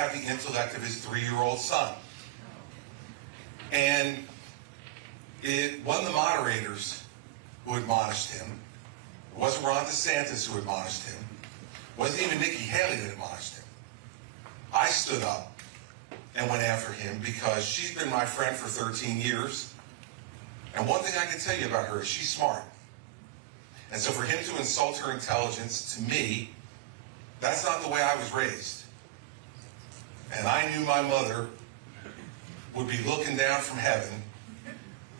have the intellect of his 3-year-old son. And it wasn't the moderators who admonished him. It wasn't Ron DeSantis who admonished him. It wasn't even Nikki Haley that admonished him. I stood up and went after him because she's been my friend for 13 years. And one thing I can tell you about her is she's smart. And so for him to insult her intelligence, to me, that's not the way I was raised. And I knew my mother would be looking down from heaven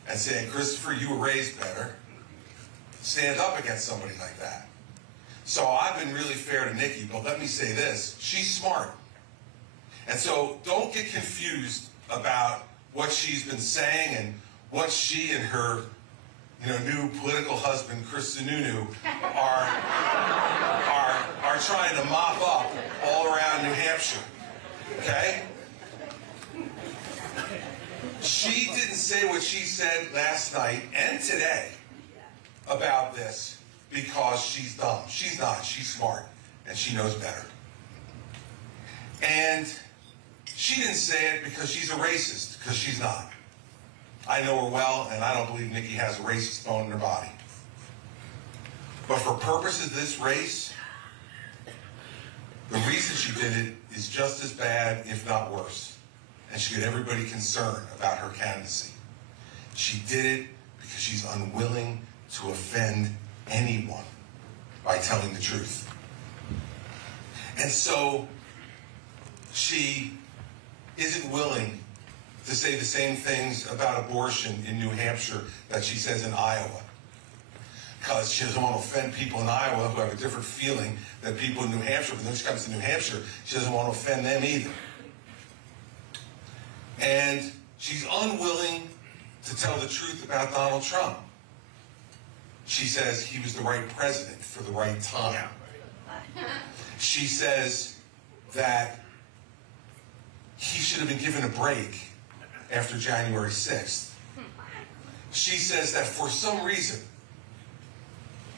and saying, Christopher, you were raised better. Stand up against somebody like that. So I've been really fair to Nikki, but let me say this, she's smart. And so don't get confused about what she's been saying and what she and her new political husband, Chris Sununu, are trying to mop up all around New Hampshire. Okay? She didn't say what she said last night and today about this because she's dumb. She's not. She's smart. And she knows better. And she didn't say it because she's a racist, because she's not. I know her well, and I don't believe Nikki has a racist bone in her body. But for purposes of this race, the reason she did it is just as bad, if not worse. And she got everybody concerned about her candidacy. She did it because she's unwilling to offend anyone by telling the truth. And so she isn't willing to say the same things about abortion in New Hampshire that she says in Iowa. Because she doesn't want to offend people in Iowa who have a different feeling than people in New Hampshire. But when she comes to New Hampshire, she doesn't want to offend them either. And she's unwilling to tell the truth about Donald Trump. She says he was the right president for the right time. She says that he should have been given a break after January 6th. She says that for some reason,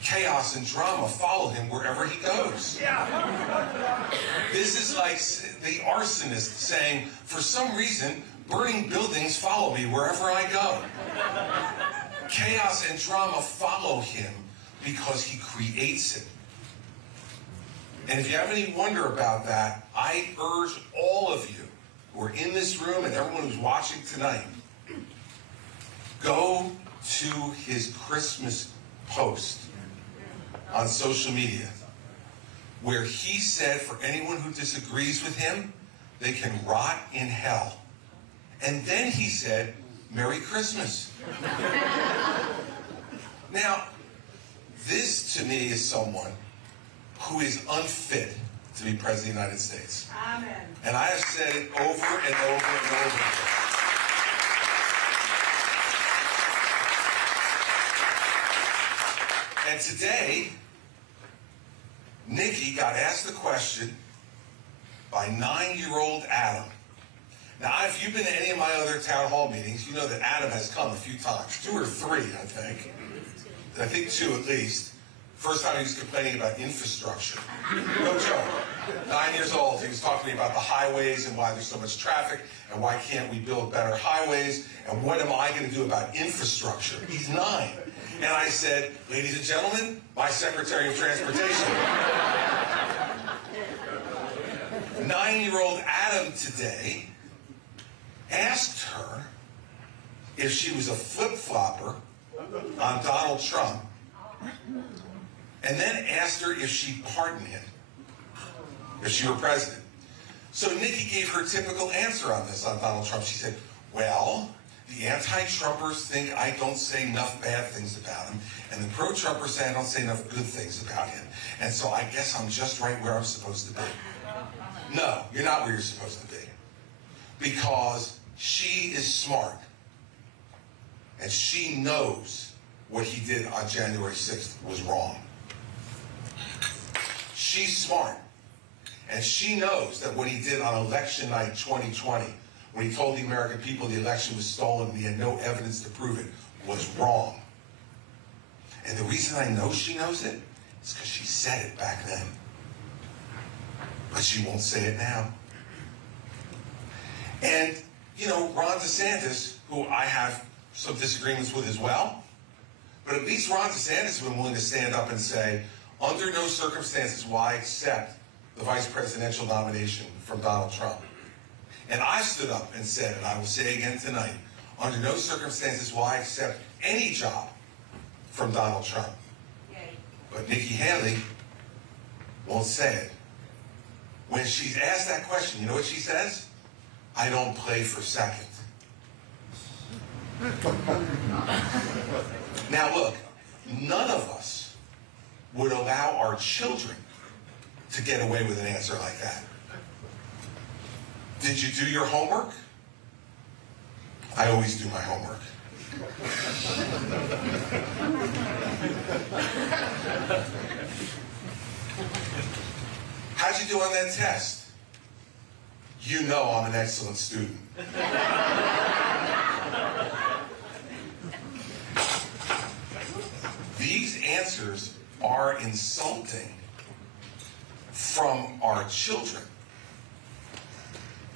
chaos and drama follow him wherever he goes. This is like the arsonist saying, for some reason, burning buildings follow me wherever I go. Chaos and drama follow him because he creates it. And if you have any wonder about that, I urge all of you who are in this room and everyone who's watching tonight, go to his Christmas post on social media where he said for anyone who disagrees with him, they can rot in hell. And then he said, Merry Christmas. Now, this to me is someone who is unfit to be President of the United States. Amen. And I have said it over and over and over again. And today, Nikki got asked the question by 9-year-old Adam. Now, if you've been to any of my other town hall meetings, you know that Adam has come a few times. 2 or 3, I think. I think 2 at least. First time he was complaining about infrastructure. No joke. 9 years old, he was talking to me about the highways and why there's so much traffic and why can't we build better highways and what am I going to do about infrastructure? He's 9. And I said, ladies and gentlemen, my Secretary of Transportation. 9-year-old Adam today asked her if she was a flip-flopper on Donald Trump, and then asked her if she'd pardon him if she were president. So Nikki gave her typical answer on this, on Donald Trump. She said, well, the anti-Trumpers think I don't say enough bad things about him, and the pro-Trumpers say I don't say enough good things about him. And so I guess I'm just right where I'm supposed to be. No, you're not where you're supposed to be. Because she is smart. And she knows what he did on January 6th was wrong. She's smart. And she knows that what he did on election night 2020, when he told the American people the election was stolen and he had no evidence to prove it, was wrong. And the reason I know she knows it is because she said it back then. But she won't say it now. And, you know, Ron DeSantis, who I have some disagreements with as well, but at least Ron DeSantis has been willing to stand up and say, under no circumstances will I accept the vice presidential nomination from Donald Trump. And I stood up and said, and I will say again tonight, under no circumstances will I accept any job from Donald Trump. But Nikki Haley won't say it. When she's asked that question, you know what she says? I don't play for second. Now look, none of us would allow our children to get away with an answer like that. Did you do your homework? I always do my homework. How'd you do on that test? You know I'm an excellent student. These answers are insulting from our children.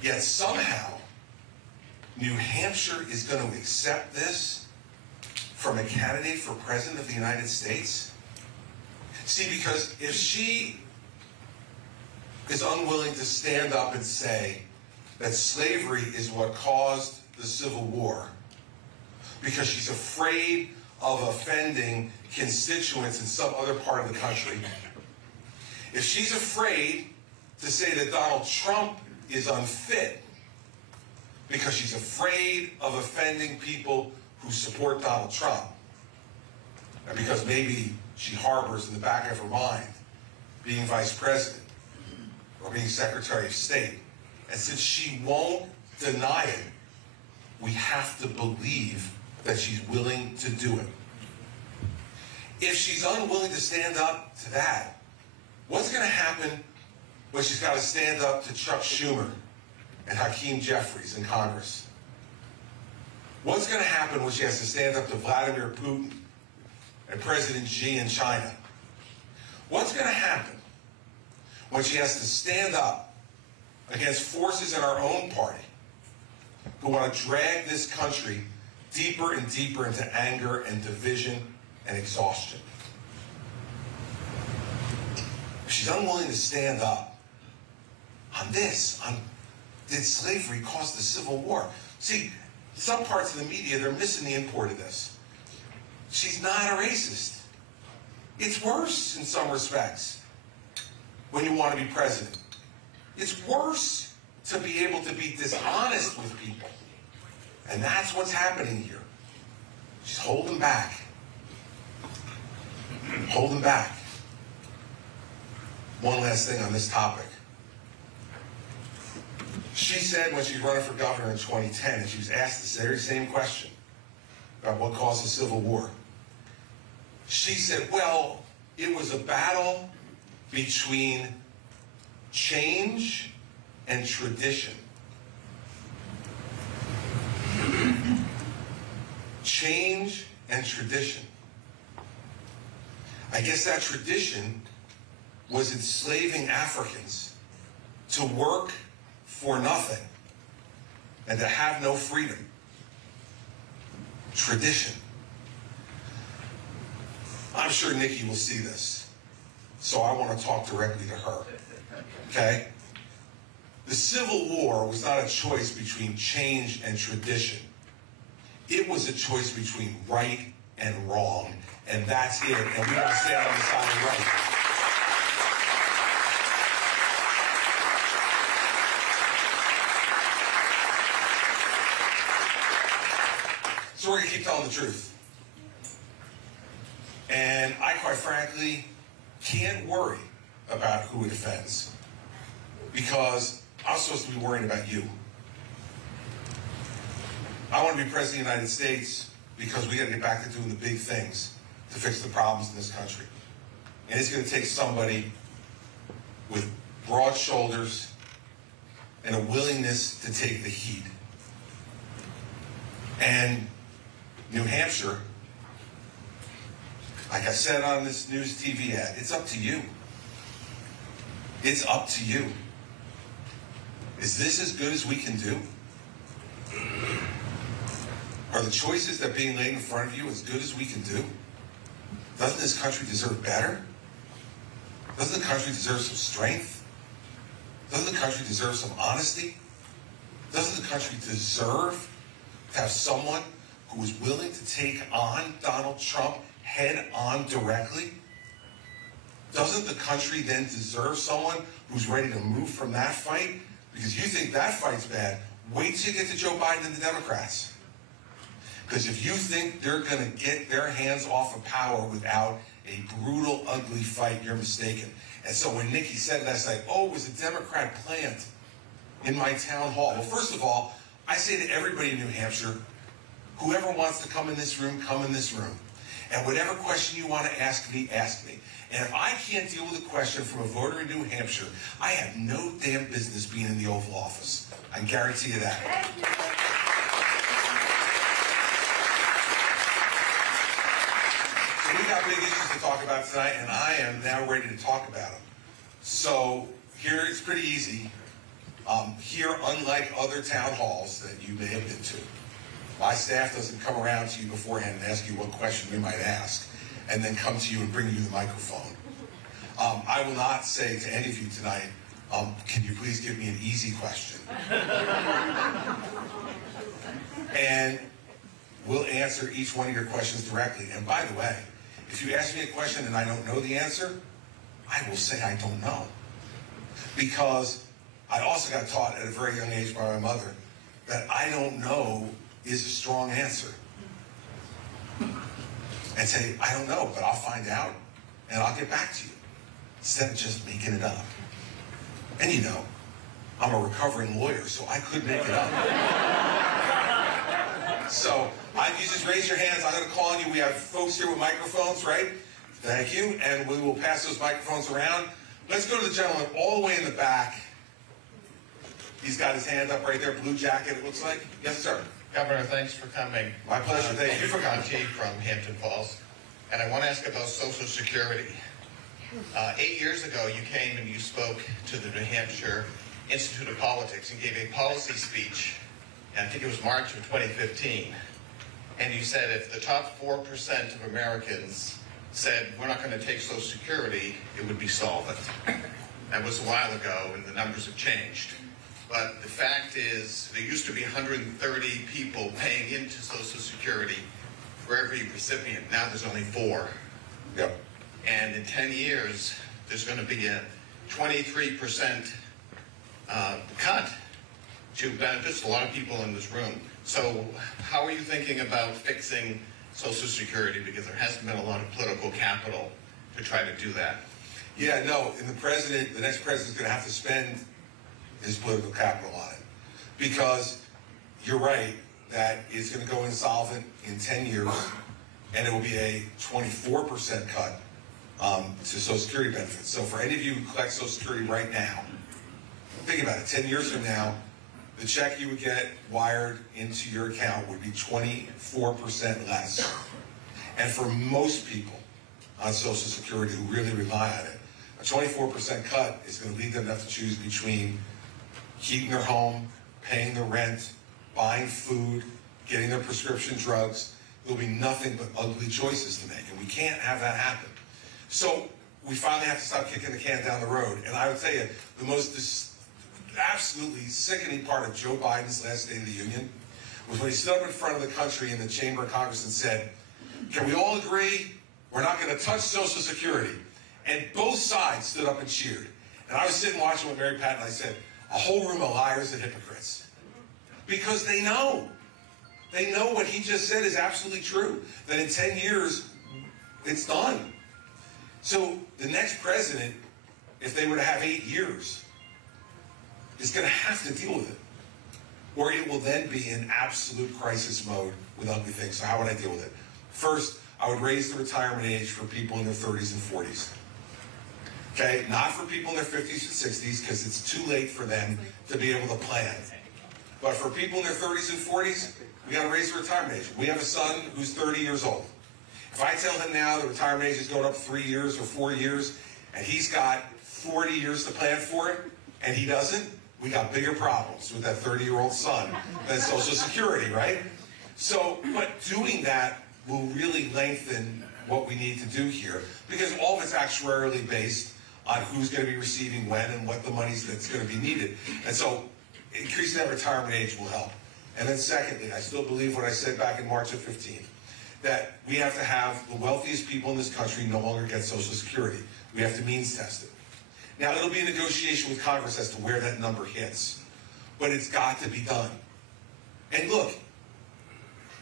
Yet somehow, New Hampshire is going to accept this from a candidate for President of the United States? See, because if she is unwilling to stand up and say that slavery is what caused the Civil War, because she's afraid of offending constituents in some other part of the country, if she's afraid to say that Donald Trump is unfit because she's afraid of offending people who support Donald Trump, and because maybe she harbors in the back of her mind being vice president or being Secretary of State, and since she won't deny it, we have to believe that she's willing to do it. If she's unwilling to stand up to that, what's going to happen when she's got to stand up to Chuck Schumer and Hakeem Jeffries in Congress? What's going to happen when she has to stand up to Vladimir Putin and President Xi in China? What's going to happen when she has to stand up against forces in our own party who want to drag this country deeper and deeper into anger and division and exhaustion? If she's unwilling to stand up on this, on did slavery cause the Civil War? See, some parts of the media, they're missing the import of this. She's not a racist. It's worse in some respects when you want to be president. It's worse to be able to be dishonest with people. And that's what's happening here. She's holding back. Holding back. One last thing on this topic. She said when she was running for governor in 2010, and she was asked this very same question about what caused the Civil War. She said, well, it was a battle between change and tradition. Change and tradition. I guess that tradition was enslaving Africans to work for nothing and to have no freedom. Tradition. I'm sure Nikki will see this, so I want to talk directly to her. Okay? The Civil War was not a choice between change and tradition. It was a choice between right and wrong, and that's it. And we want to stand on the side of right. So we're going to keep telling the truth. And I, quite frankly, can't worry about who it offends, because I'm supposed to be worrying about you. I want to be president of the United States because we got to get back to doing the big things to fix the problems in this country. And it's going to take somebody with broad shoulders and a willingness to take the heat. And New Hampshire, like I said on this news TV ad, it's up to you. It's up to you. Is this as good as we can do? Are the choices that are being laid in front of you as good as we can do? Doesn't this country deserve better? Doesn't the country deserve some strength? Doesn't the country deserve some honesty? Doesn't the country deserve to have someone who is willing to take on Donald Trump head on directly? Doesn't the country then deserve someone who's ready to move from that fight? Because you think that fight's bad, wait till you get to Joe Biden and the Democrats. Because if you think they're going to get their hands off of power without a brutal, ugly fight, you're mistaken. And so when Nikki said last night, oh, it was a Democrat plant in my town hall. Well, first of all, I say to everybody in New Hampshire, whoever wants to come in this room, come in this room. And whatever question you want to ask me, ask me. And if I can't deal with a question from a voter in New Hampshire, I have no damn business being in the Oval Office. I can guarantee you that. So we got big issues to talk about tonight, and I am now ready to talk about them. So here it's pretty easy. Here, unlike other town halls that you may have been to, my staff doesn't come around to you beforehand and ask you what question they might ask, and then come to you and bring you the microphone. I will not say to any of you tonight, can you please give me an easy question? And we'll answer each one of your questions directly. And by the way, if you ask me a question and I don't know the answer, I will say I don't know. Because I also got taught at a very young age by my mother that I don't know is a strong answer. And say, I don't know, but I'll find out and I'll get back to you. Instead of just making it up. And you know, I'm a recovering lawyer, so I could make it up. So, you just raise your hands. I'm going to call on you. We have folks here with microphones, right? Thank you. And we will pass those microphones around. Let's go to the gentleman all the way in the back. He's got his hand up right there, blue jacket, it looks like. Yes, sir. Governor, thanks for coming. My pleasure. Thank you for coming. I'm from Hampton Falls. And I want to ask about Social Security. 8 years ago, you came and you spoke to the New Hampshire Institute of Politics and gave a policy speech. And I think it was March of 2015. And you said if the top 4% of Americans said, we're not going to take Social Security, it would be solvent. That was a while ago, and the numbers have changed. But the fact is, there used to be 130 people paying into Social Security for every recipient. Now there's only 4. Yep. And in 10 years, there's going to be a 23% cut to benefits a lot of people in this room. So how are you thinking about fixing Social Security? Because there hasn't been a lot of political capital to try to do that. Yeah, no, and the next president's going to have to spend his political capital on it. Because you're right that it's going to go insolvent in 10 years, and it will be a 24% cut to Social Security benefits. So for any of you who collect Social Security right now, think about it. 10 years from now, the check you would get wired into your account would be 24% less. And for most people on Social Security who really rely on it, a 24% cut is going to lead them to have to choose between heating their home, paying their rent, buying food, getting their prescription drugs. There'll be nothing but ugly choices to make, and we can't have that happen. So we finally have to stop kicking the can down the road. And I would tell you, the most absolutely sickening part of Joe Biden's last State of the Union was when he stood up in front of the country in the Chamber of Congress and said, can we all agree we're not going to touch Social Security? And both sides stood up and cheered. And I was sitting watching with Mary Pat, and I said, a whole room of liars and hypocrites. Because they know. They know what he just said is absolutely true. That in 10 years, it's done. So the next president, if they were to have 8 years, is going to have to deal with it. Or it will then be in absolute crisis mode with ugly things. So how would I deal with it? First, I would raise the retirement age for people in their 30s and 40s. Okay, not for people in their 50s and 60s, because it's too late for them to be able to plan. But for people in their 30s and 40s, we got to raise the retirement age. We have a son who's 30 years old. If I tell him now the retirement age is going up 3 years or 4 years, and he's got 40 years to plan for it, and he doesn't, we got bigger problems with that 30-year-old son than Social Security, right? So, but doing that will really lengthen what we need to do here, because all of it's actuarially based on who's going to be receiving when and what the money's that's going to be needed. And so increasing that retirement age will help. And then secondly, I still believe what I said back in March of 15, that we have to have the wealthiest people in this country no longer get Social Security. We have to means test it. Now, it'll be a negotiation with Congress as to where that number hits, but it's got to be done. And look,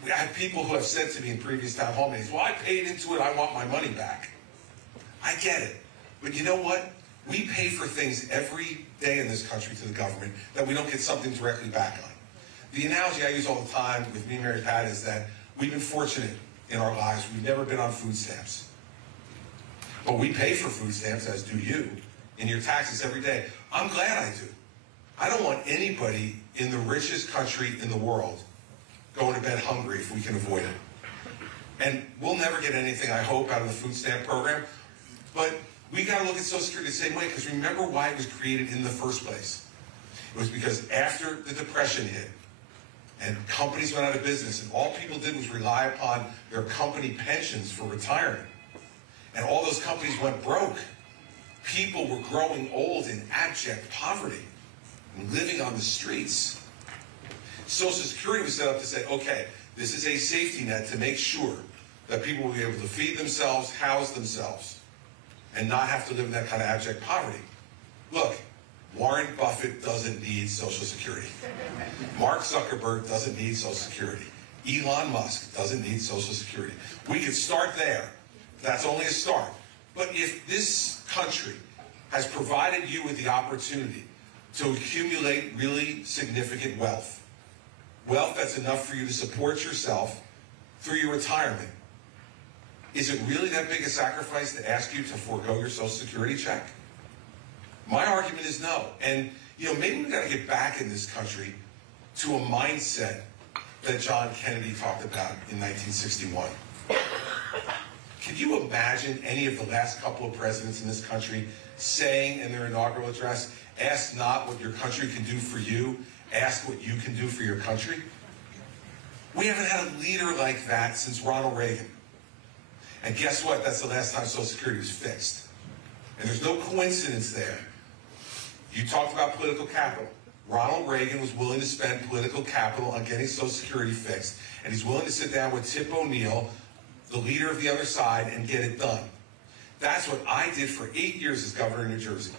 I have people who have said to me in previous town hall meetings, well, I paid into it, I want my money back. I get it. But you know what? We pay for things every day in this country to the government that we don't get something directly back on. The analogy I use all the time with me and Mary Pat is that we've been fortunate in our lives. We've never been on food stamps. But we pay for food stamps, as do you, in your taxes every day. I'm glad I do. I don't want anybody in the richest country in the world going to bed hungry if we can avoid it. And we'll never get anything, I hope, out of the food stamp program. But we got to look at Social Security the same way, because remember why it was created in the first place. It was because after the Depression hit, and companies went out of business, and all people did was rely upon their company pensions for retirement. And all those companies went broke. People were growing old in abject poverty and living on the streets. Social Security was set up to say, okay, this is a safety net to make sure that people will be able to feed themselves, house themselves, and not have to live in that kind of abject poverty. Look, Warren Buffett doesn't need Social Security. Mark Zuckerberg doesn't need Social Security. Elon Musk doesn't need Social Security. We could start there. That's only a start. But if this country has provided you with the opportunity to accumulate really significant wealth, wealth that's enough for you to support yourself through your retirement, is it really that big a sacrifice to ask you to forego your Social Security check? My argument is no. And, you know, maybe we've got to get back in this country to a mindset that John Kennedy talked about in 1961. Can you imagine any of the last couple of presidents in this country saying in their inaugural address, ask not what your country can do for you, ask what you can do for your country? We haven't had a leader like that since Ronald Reagan. And guess what? That's the last time Social Security was fixed. And there's no coincidence there. You talked about political capital. Ronald Reagan was willing to spend political capital on getting Social Security fixed. And he's willing to sit down with Tip O'Neill, the leader of the other side, and get it done. That's what I did for 8 years as governor of New Jersey.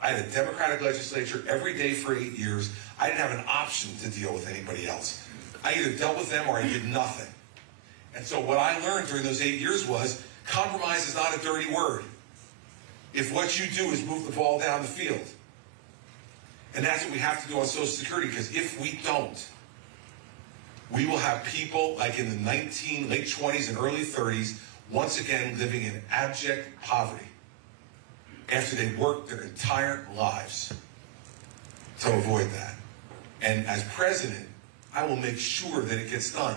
I had a Democratic legislature every day for 8 years. I didn't have an option to deal with anybody else. I either dealt with them or I did nothing. And so what I learned during those 8 years was compromise is not a dirty word. If what you do is move the ball down the field. And that's what we have to do on Social Security, because if we don't, we will have people like in the late 20s and early 30s, once again living in abject poverty after they worked their entire lives to avoid that. And as president, I will make sure that it gets done.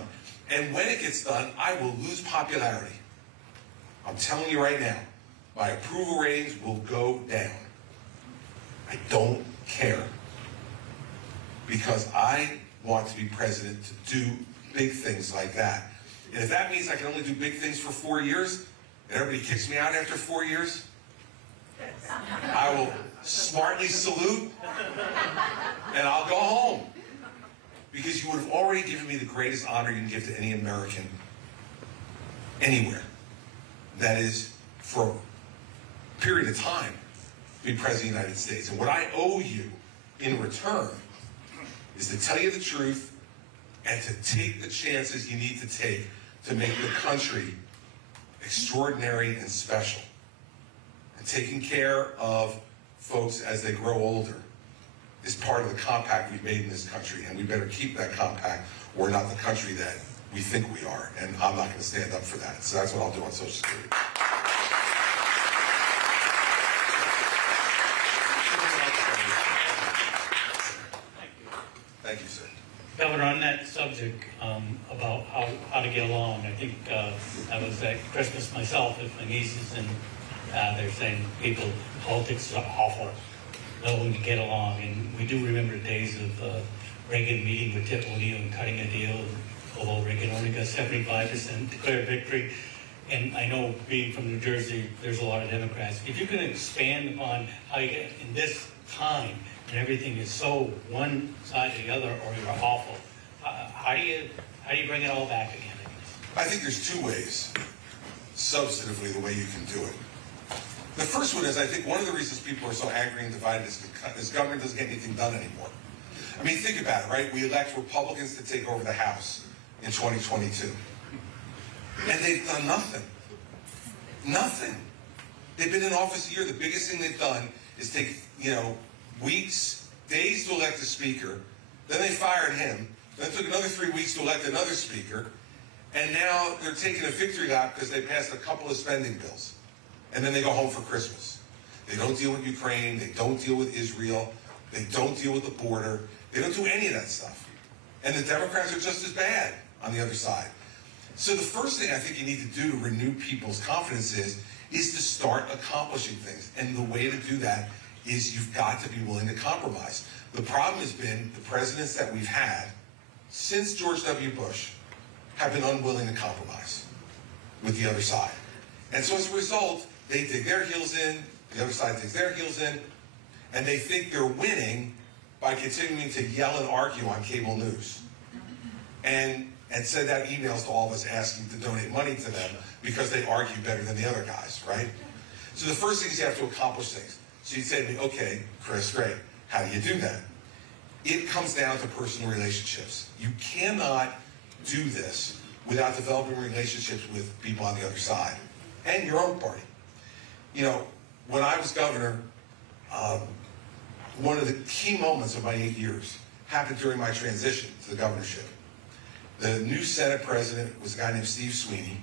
And when it gets done, I will lose popularity. I'm telling you right now, my approval ratings will go down. I don't care. Because I want to be president to do big things like that. And if that means I can only do big things for 4 years, and everybody kicks me out after 4 years, I will smartly salute, and I'll go home. Because you would have already given me the greatest honor you can give to any American anywhere. That is, for a period of time, be President of the United States. And what I owe you in return is to tell you the truth and to take the chances you need to take to make the country extraordinary and special. And taking care of folks as they grow older is part of the compact we've made in this country, and we better keep that compact. We're not the country that we think we are, and I'm not going to stand up for that. So that's what I'll do on Social Security. Thank you, sir. Governor, on that subject about how to get along, I think I was at Christmas myself with my nieces, and they're saying politics are awful. No one can get along, and we do remember the days of Reagan meeting with Tip O'Neill and cutting a deal. although Reagan only got 75% declared victory. And I know, being from New Jersey, there's a lot of Democrats. If you can expand upon how you get in this time and everything is so one side or the other, or you're awful, how do you bring it all back again? I think there's two ways, substantively, the way you can do it. The first one is, I think one of the reasons people are so angry and divided is because government doesn't get anything done anymore. I mean, think about it, right? We elect Republicans to take over the House in 2022. And they've done nothing. Nothing. They've been in office a year. The biggest thing they've done is take, weeks, days to elect a speaker. Then they fired him. Then it took another 3 weeks to elect another speaker. And now they're taking a victory lap because they passed a couple of spending bills. And then they go home for Christmas. They don't deal with Ukraine. They don't deal with Israel. They don't deal with the border. They don't do any of that stuff. And the Democrats are just as bad on the other side. So the first thing I think you need to do to renew people's confidence is to start accomplishing things. And the way to do that is you've got to be willing to compromise. The problem has been the presidents that we've had since George W. Bush have been unwilling to compromise with the other side. And so as a result, they dig their heels in, the other side digs their heels in, and they think they're winning by continuing to yell and argue on cable news. And send out emails to all of us asking to donate money to them because they argue better than the other guys, right? So the first thing is you have to accomplish things. So you say to me, okay, Chris, great. How do you do that? It comes down to personal relationships. You cannot do this without developing relationships with people on the other side and your own party. When I was governor, one of the key moments of my 8 years happened during my transition to the governorship. The new Senate president was a guy named Steve Sweeney,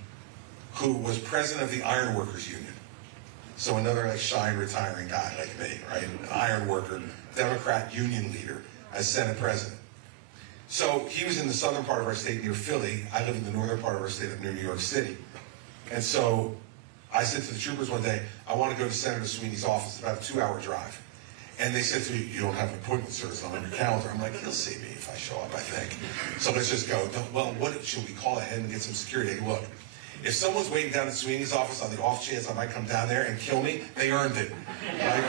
who was president of the Iron Workers Union. So another shy and retiring guy like me, right? An iron worker, Democrat union leader as Senate president. So he was in the southern part of our state near Philly. I live in the northern part of our state up near New York City. And so I said to the troopers one day, I want to go to Senator Sweeney's office, about a 2-hour drive. And they said to me, you don't have an appointment, sir, it's not on your calendar. I'm like, he'll see me if I show up, I think. So let's just go. Well, what should we call ahead and get some security? Look, if someone's waiting down at Sweeney's office on the off chance I might come down there and kill me, they earned it. Right?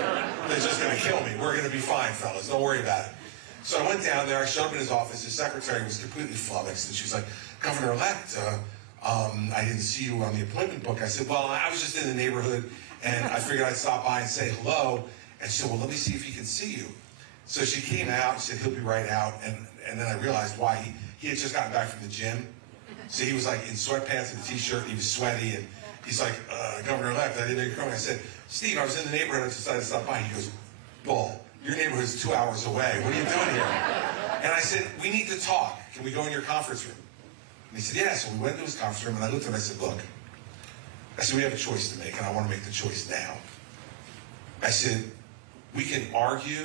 They're just going to kill me. We're going to be fine, fellas. Don't worry about it. So I went down there. I showed up in his office. His secretary was completely flummoxed. And she was like, Governor-elect, I didn't see you on the appointment book. I said, well, I was just in the neighborhood, and I figured I'd stop by and say hello. And she said, well, let me see if he can see you. So she came out and said, he'll be right out. And then I realized why. He had just gotten back from the gym. So he was like in sweatpants and a t-shirt. He was sweaty. And he's like, Governor-elect, I didn't know you were coming. I said, Steve, I was in the neighborhood. I decided to stop by. He goes, Bull, your neighborhood's 2 hours away. What are you doing here? And I said, we need to talk. Can we go in your conference room? And he said, yeah. So we went to his conference room, and I looked at him and I said, look. I said, we have a choice to make, and I want to make the choice now. I said, we can argue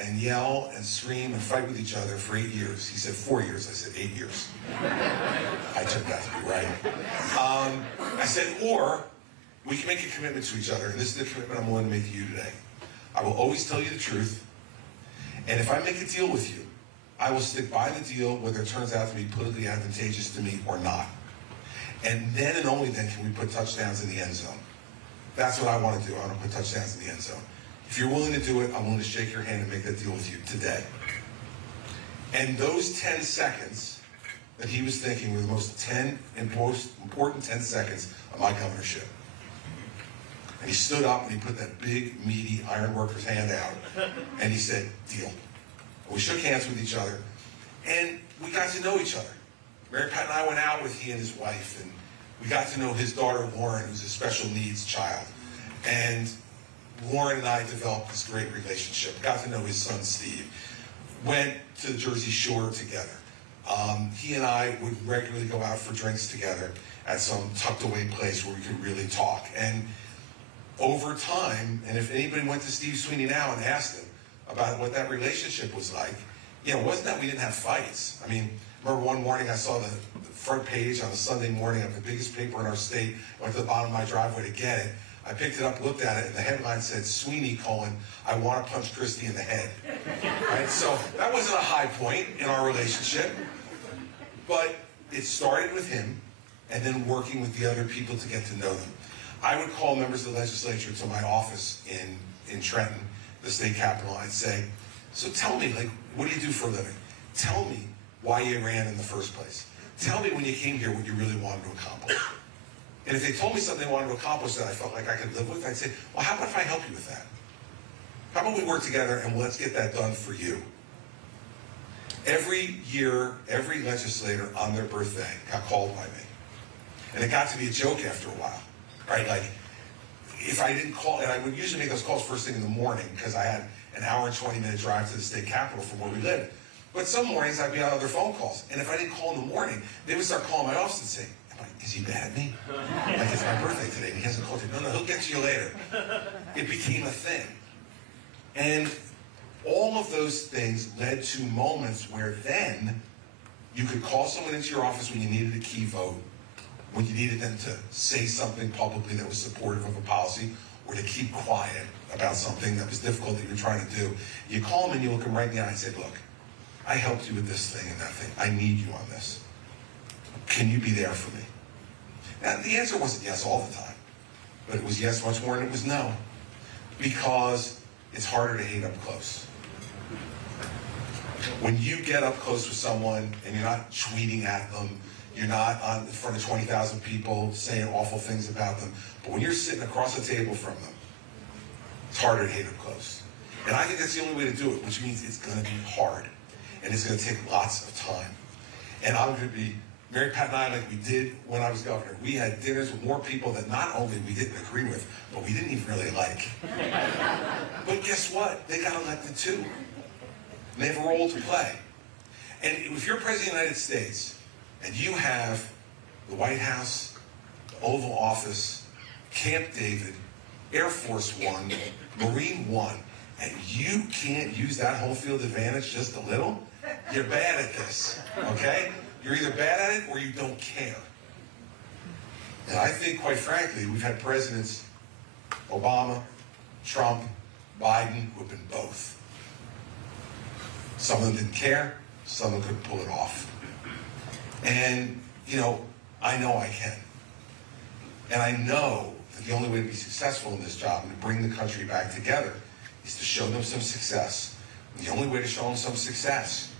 and yell and scream and fight with each other for 8 years. He said 4 years. I said 8 years. I took that to be right. I said, or we can make a commitment to each other, and this is the commitment I'm willing to make to you today. I will always tell you the truth, and if I make a deal with you, I will stick by the deal whether it turns out to be politically advantageous to me or not. And then and only then can we put touchdowns in the end zone. That's what I want to do. I want to put touchdowns in the end zone. If you're willing to do it, I'm willing to shake your hand and make that deal with you today. And those 10 seconds that he was thinking were the most important 10 seconds of my governorship. And he stood up and he put that big, meaty iron worker's hand out. And he said, deal. We shook hands with each other. And we got to know each other. Mary Pat and I went out with he and his wife. And we got to know his daughter, Lauren, who's a special needs child. And Lauren and I developed this great relationship. Got to know his son, Steve. Went to the Jersey Shore together. He and I would regularly go out for drinks together at some tucked away place where we could really talk. And over time, and if anybody went to Steve Sweeney now and asked him about what that relationship was like, it wasn't that we didn't have fights. I mean, remember one morning I saw the front page on a Sunday morning of the biggest paper in our state. I went to the bottom of my driveway to get it. I picked it up, looked at it, and the headline said, Sweeney, I want to punch Christie in the head. Right? So that wasn't a high point in our relationship. But it started with him, and then working with the other people to get to know them. I would call members of the legislature to my office in Trenton, the state capital. I'd say, so tell me, like, what do you do for a living? Tell me why you ran in the first place. Tell me when you came here what you really wanted to accomplish. And if they told me something they wanted to accomplish that I felt like I could live with, I'd say, well, how about if I help you with that? How about we work together and let's get that done for you? Every year, every legislator on their birthday got called by me. And it got to be a joke after a while, right? Like, if I didn't call, and I would usually make those calls first thing in the morning because I had an hour and 20-minute drive to the state capitol from where we lived. But some mornings I'd be on other phone calls. And if I didn't call in the morning, they would start calling my office and say, is he mad at me? Like, it's my birthday today and he hasn't called you. No, he'll get to you later. It became a thing. And all of those things led to moments where then you could call someone into your office when you needed a key vote, when you needed them to say something publicly that was supportive of a policy, or to keep quiet about something that was difficult that you're trying to do. You call them and you look them right in the eye and say, look, I helped you with this thing and that thing. I need you on this. Can you be there for me? Now, the answer wasn't yes all the time, but it was yes much more than it was no, because it's harder to hate up close. When you get up close with someone and you're not tweeting at them, you're not in front of 20,000 people saying awful things about them, but when you're sitting across the table from them, it's harder to hate up close. And I think that's the only way to do it, which means it's going to be hard, and it's going to take lots of time. And I'm going to be, Mary Pat and I, like we did when I was governor, we had dinners with more people that not only we didn't agree with, but we didn't even really like. But guess what? They got elected too. And they have a role to play. And if you're president of the United States, and you have the White House, the Oval Office, Camp David, Air Force One, Marine One, and you can't use that home field advantage just a little, you're bad at this, okay? You're either bad at it or you don't care. And I think, quite frankly, we've had presidents, Obama, Trump, Biden, who have been both. Some of them didn't care, some of them couldn't pull it off. And, you know I can. And I know that the only way to be successful in this job and to bring the country back together is to show them some success. And the only way to show them some success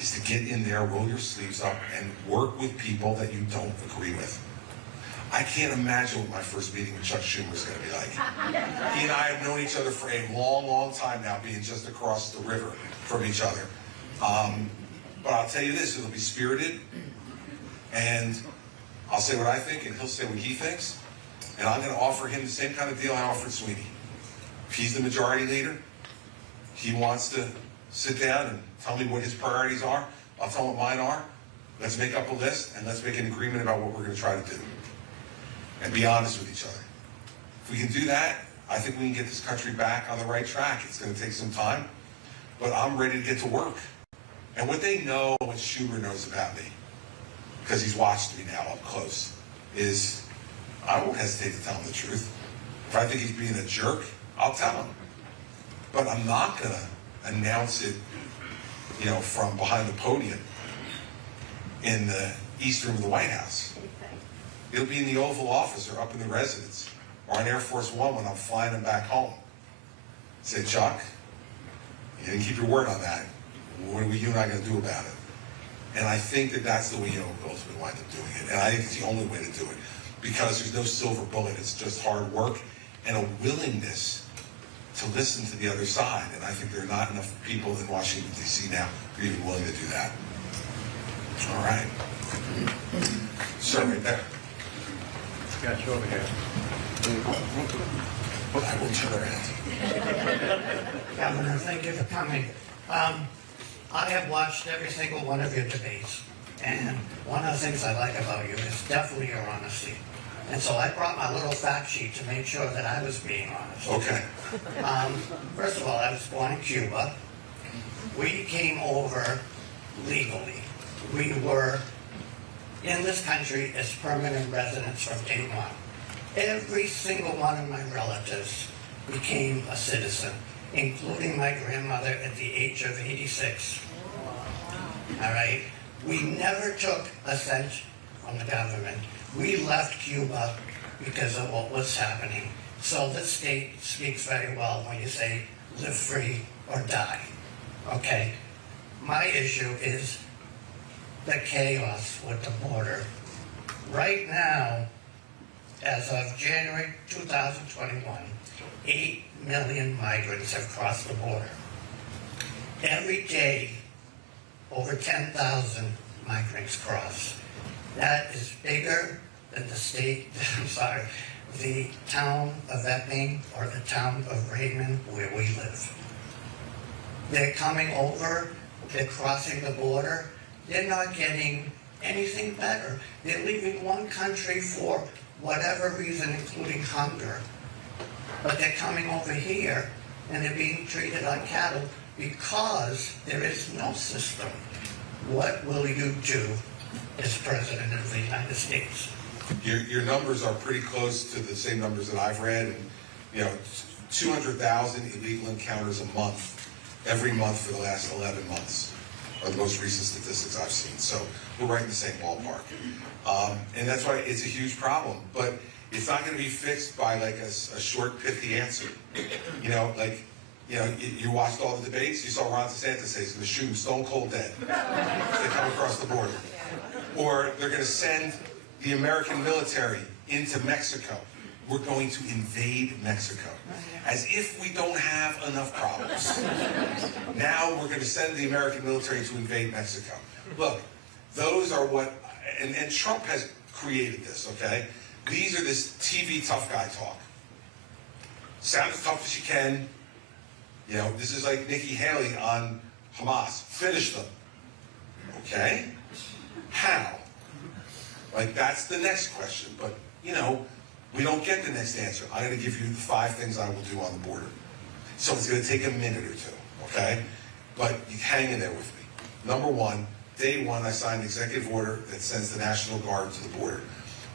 is to get in there, roll your sleeves up, and work with people that you don't agree with. I can't imagine what my first meeting with Chuck Schumer is going to be like. He and I have known each other for a long, long time now, being just across the river from each other. But I'll tell you this, it'll be spirited, and I'll say what I think, and he'll say what he thinks, and I'm going to offer him the same kind of deal I offered Sweeney. If he's the majority leader, he wants to sit down and tell me what his priorities are, I'll tell him what mine are. Let's make up a list, and let's make an agreement about what we're going to try to do. And be honest with each other. If we can do that, I think we can get this country back on the right track. It's going to take some time, but I'm ready to get to work. And what they know, what Schumer knows about me, because he's watched me now up close, is I won't hesitate to tell him the truth. If I think he's being a jerk, I'll tell him. But I'm not going to announce it, from behind the podium in the East Room of the White House. It'll be in the Oval Office or up in the residence or on Air Force One when I'm flying them back home. Say, Chuck, you didn't keep your word on that. What are you and I going to do about it? And I think that that's the way you ultimately wind up doing it. And I think it's the only way to do it. Because there's no silver bullet. It's just hard work and a willingness to listen to the other side. And I think there are not enough people in Washington, D.C. now who are even willing to do that. All right. Sir, right there. Got you over here. I will turn around. Governor, thank you for coming. I have watched every single one of your debates, and one of the things I like about you is definitely your honesty. And so I brought my little fact sheet to make sure that I was being honest. Okay. First of all, I was born in Cuba. We came over legally. We were in this country as permanent residents from day one. Every single one of my relatives became a citizen, including my grandmother at the age of 86. All right? We never took a cent from the government. We left Cuba because of what was happening. So the state speaks very well when you say live free or die. Okay? My issue is the chaos with the border. Right now, as of January 2021, 8 million migrants have crossed the border. Every day, over 10,000 migrants cross. That is bigger than the state, I'm sorry, the town of Epping or the town of Raymond where we live. They're coming over, they're crossing the border, they're not getting anything better. They're leaving one country for whatever reason, including hunger. But they're coming over here and they're being treated like cattle because there is no system. What will you do as President of the United States? Your numbers are pretty close to the same numbers that I've read. And, you know, 200,000 illegal encounters a month, every month for the last 11 months are the most recent statistics I've seen. So we're right in the same ballpark. And that's why it's a huge problem. But it's not going to be fixed by like a short, pithy answer. You know, like, you know, you watched all the debates. You saw Ron DeSantis say he's going to shoot him stone cold dead if they come across the border. Or they're going to send the American military into Mexico. We're going to invade Mexico. As if we don't have enough problems. Now we're going to send the American military to invade Mexico. Look, those are what, and Trump has created this, okay? These are this TV tough guy talk. Sound as tough as you can. You know, this is like Nikki Haley on Hamas. Finish them. Okay? How? Like, that's the next question. But, you know, we don't get the next answer. I'm going to give you the 5 things I will do on the border. So it's going to take a minute or two, okay? But you hang in there with me. Number 1, day 1, I signed an executive order that sends the National Guard to the border.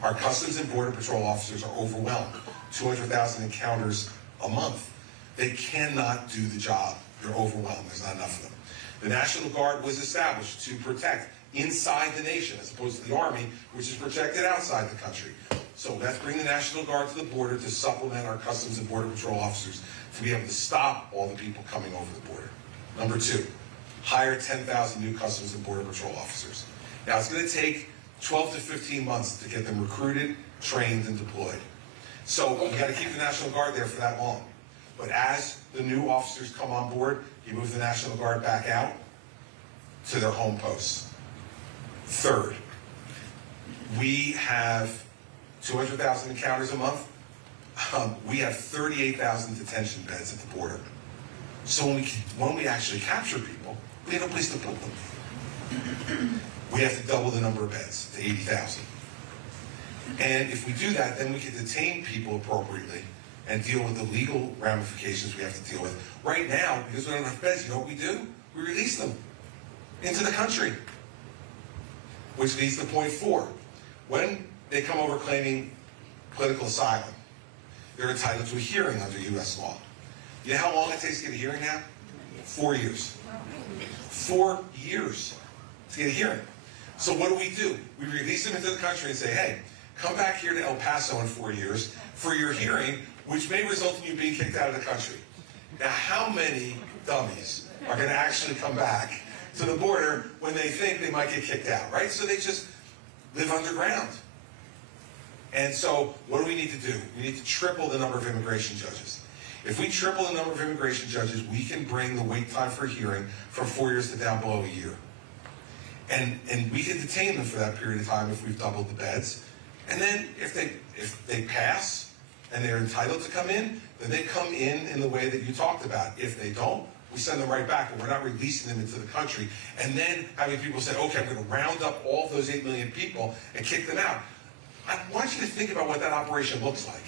Our Customs and Border Patrol officers are overwhelmed. 200,000 encounters a month. They cannot do the job. They're overwhelmed. There's not enough of them. The National Guard was established to protect inside the nation, as opposed to the Army, which is protected outside the country. So let's bring the National Guard to the border to supplement our Customs and Border Patrol officers to be able to stop all the people coming over the border. Number 2, hire 10,000 new Customs and Border Patrol officers. Now, it's going to take 12 to 15 months to get them recruited, trained, and deployed. So we got to keep the National Guard there for that long. But as the new officers come on board, you move the National Guard back out to their home posts. 3rd, we have 200,000 encounters a month. We have 38,000 detention beds at the border. So when we actually capture people, we have no place to put them. We have to double the number of beds to 80,000. And if we do that, then we can detain people appropriately and deal with the legal ramifications we have to deal with. Right now, because we don't have enough beds, you know what we do? We release them into the country. Which leads to point 4. When they come over claiming political asylum, they're entitled to a hearing under U.S. law. You know how long it takes to get a hearing now? 4 years. 4 years to get a hearing. So what do? We release them into the country and say, hey, come back here to El Paso in 4 years for your hearing, which may result in you being kicked out of the country. Now, how many dummies are going to actually come back to the border when they think they might get kicked out, right? So they just live underground. And so what do we need to do? We need to triple the number of immigration judges. If we triple the number of immigration judges, we can bring the wait time for a hearing from 4 years to down below a year. And we can detain them for that period of time if we've doubled the beds. And then if they pass and they're entitled to come in, then they come in the way that you talked about. If they don't, we send them right back, and we're not releasing them into the country. And then having people say, okay, I'm going to round up all of those 8 million people and kick them out. I want you to think about what that operation looks like.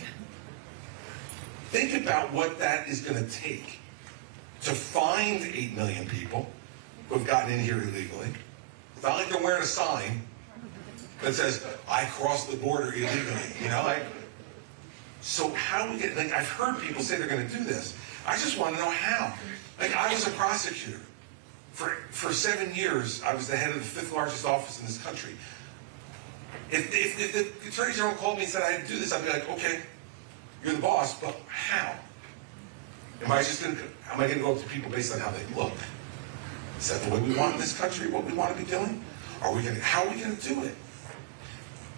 Think about what that is going to take to find 8 million people who have gotten in here illegally. It's not like they're wearing a sign that says, I crossed the border illegally, you know? So how we get, like, I've heard people say they're going to do this. I just want to know how. Like, I was a prosecutor For 7 years, I was the head of the 5th largest office in this country. If the Attorney General called me and said I had to do this, I'd be like, okay, you're the boss, but how? Am I going to go up to people based on how they look? Is that the way we want in this country, what we want to be doing? How are we going to do it?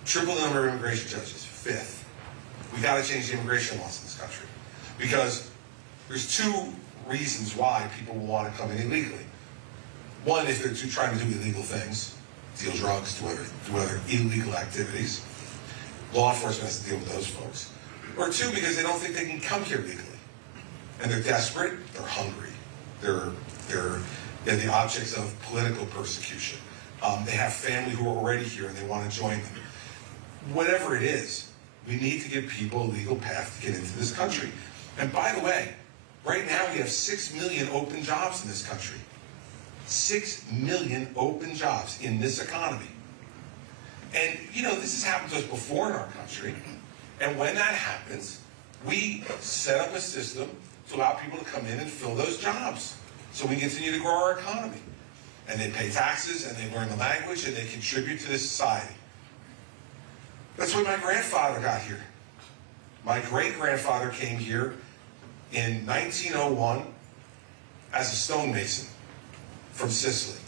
Triple the number of immigration judges, 5th. We got to change the immigration laws in this country. Because there's 2 reasons why people will want to come in illegally. One, if they're trying to do illegal things, deal drugs, do other illegal activities. Law enforcement has to deal with those folks. Or 2, because they don't think they can come here legally. And they're desperate, they're hungry, they're the objects of political persecution. They have family who are already here and they want to join them. Whatever it is, we need to give people a legal path to get into this country. And by the way, right now we have 6 million open jobs in this country. 6 million open jobs in this economy. And, this has happened to us before in our country. And when that happens, we set up a system to allow people to come in and fill those jobs so we continue to grow our economy. And they pay taxes, and they learn the language, and they contribute to this society. That's why my grandfather got here. My great-grandfather came here in 1901 as a stonemason from Sicily.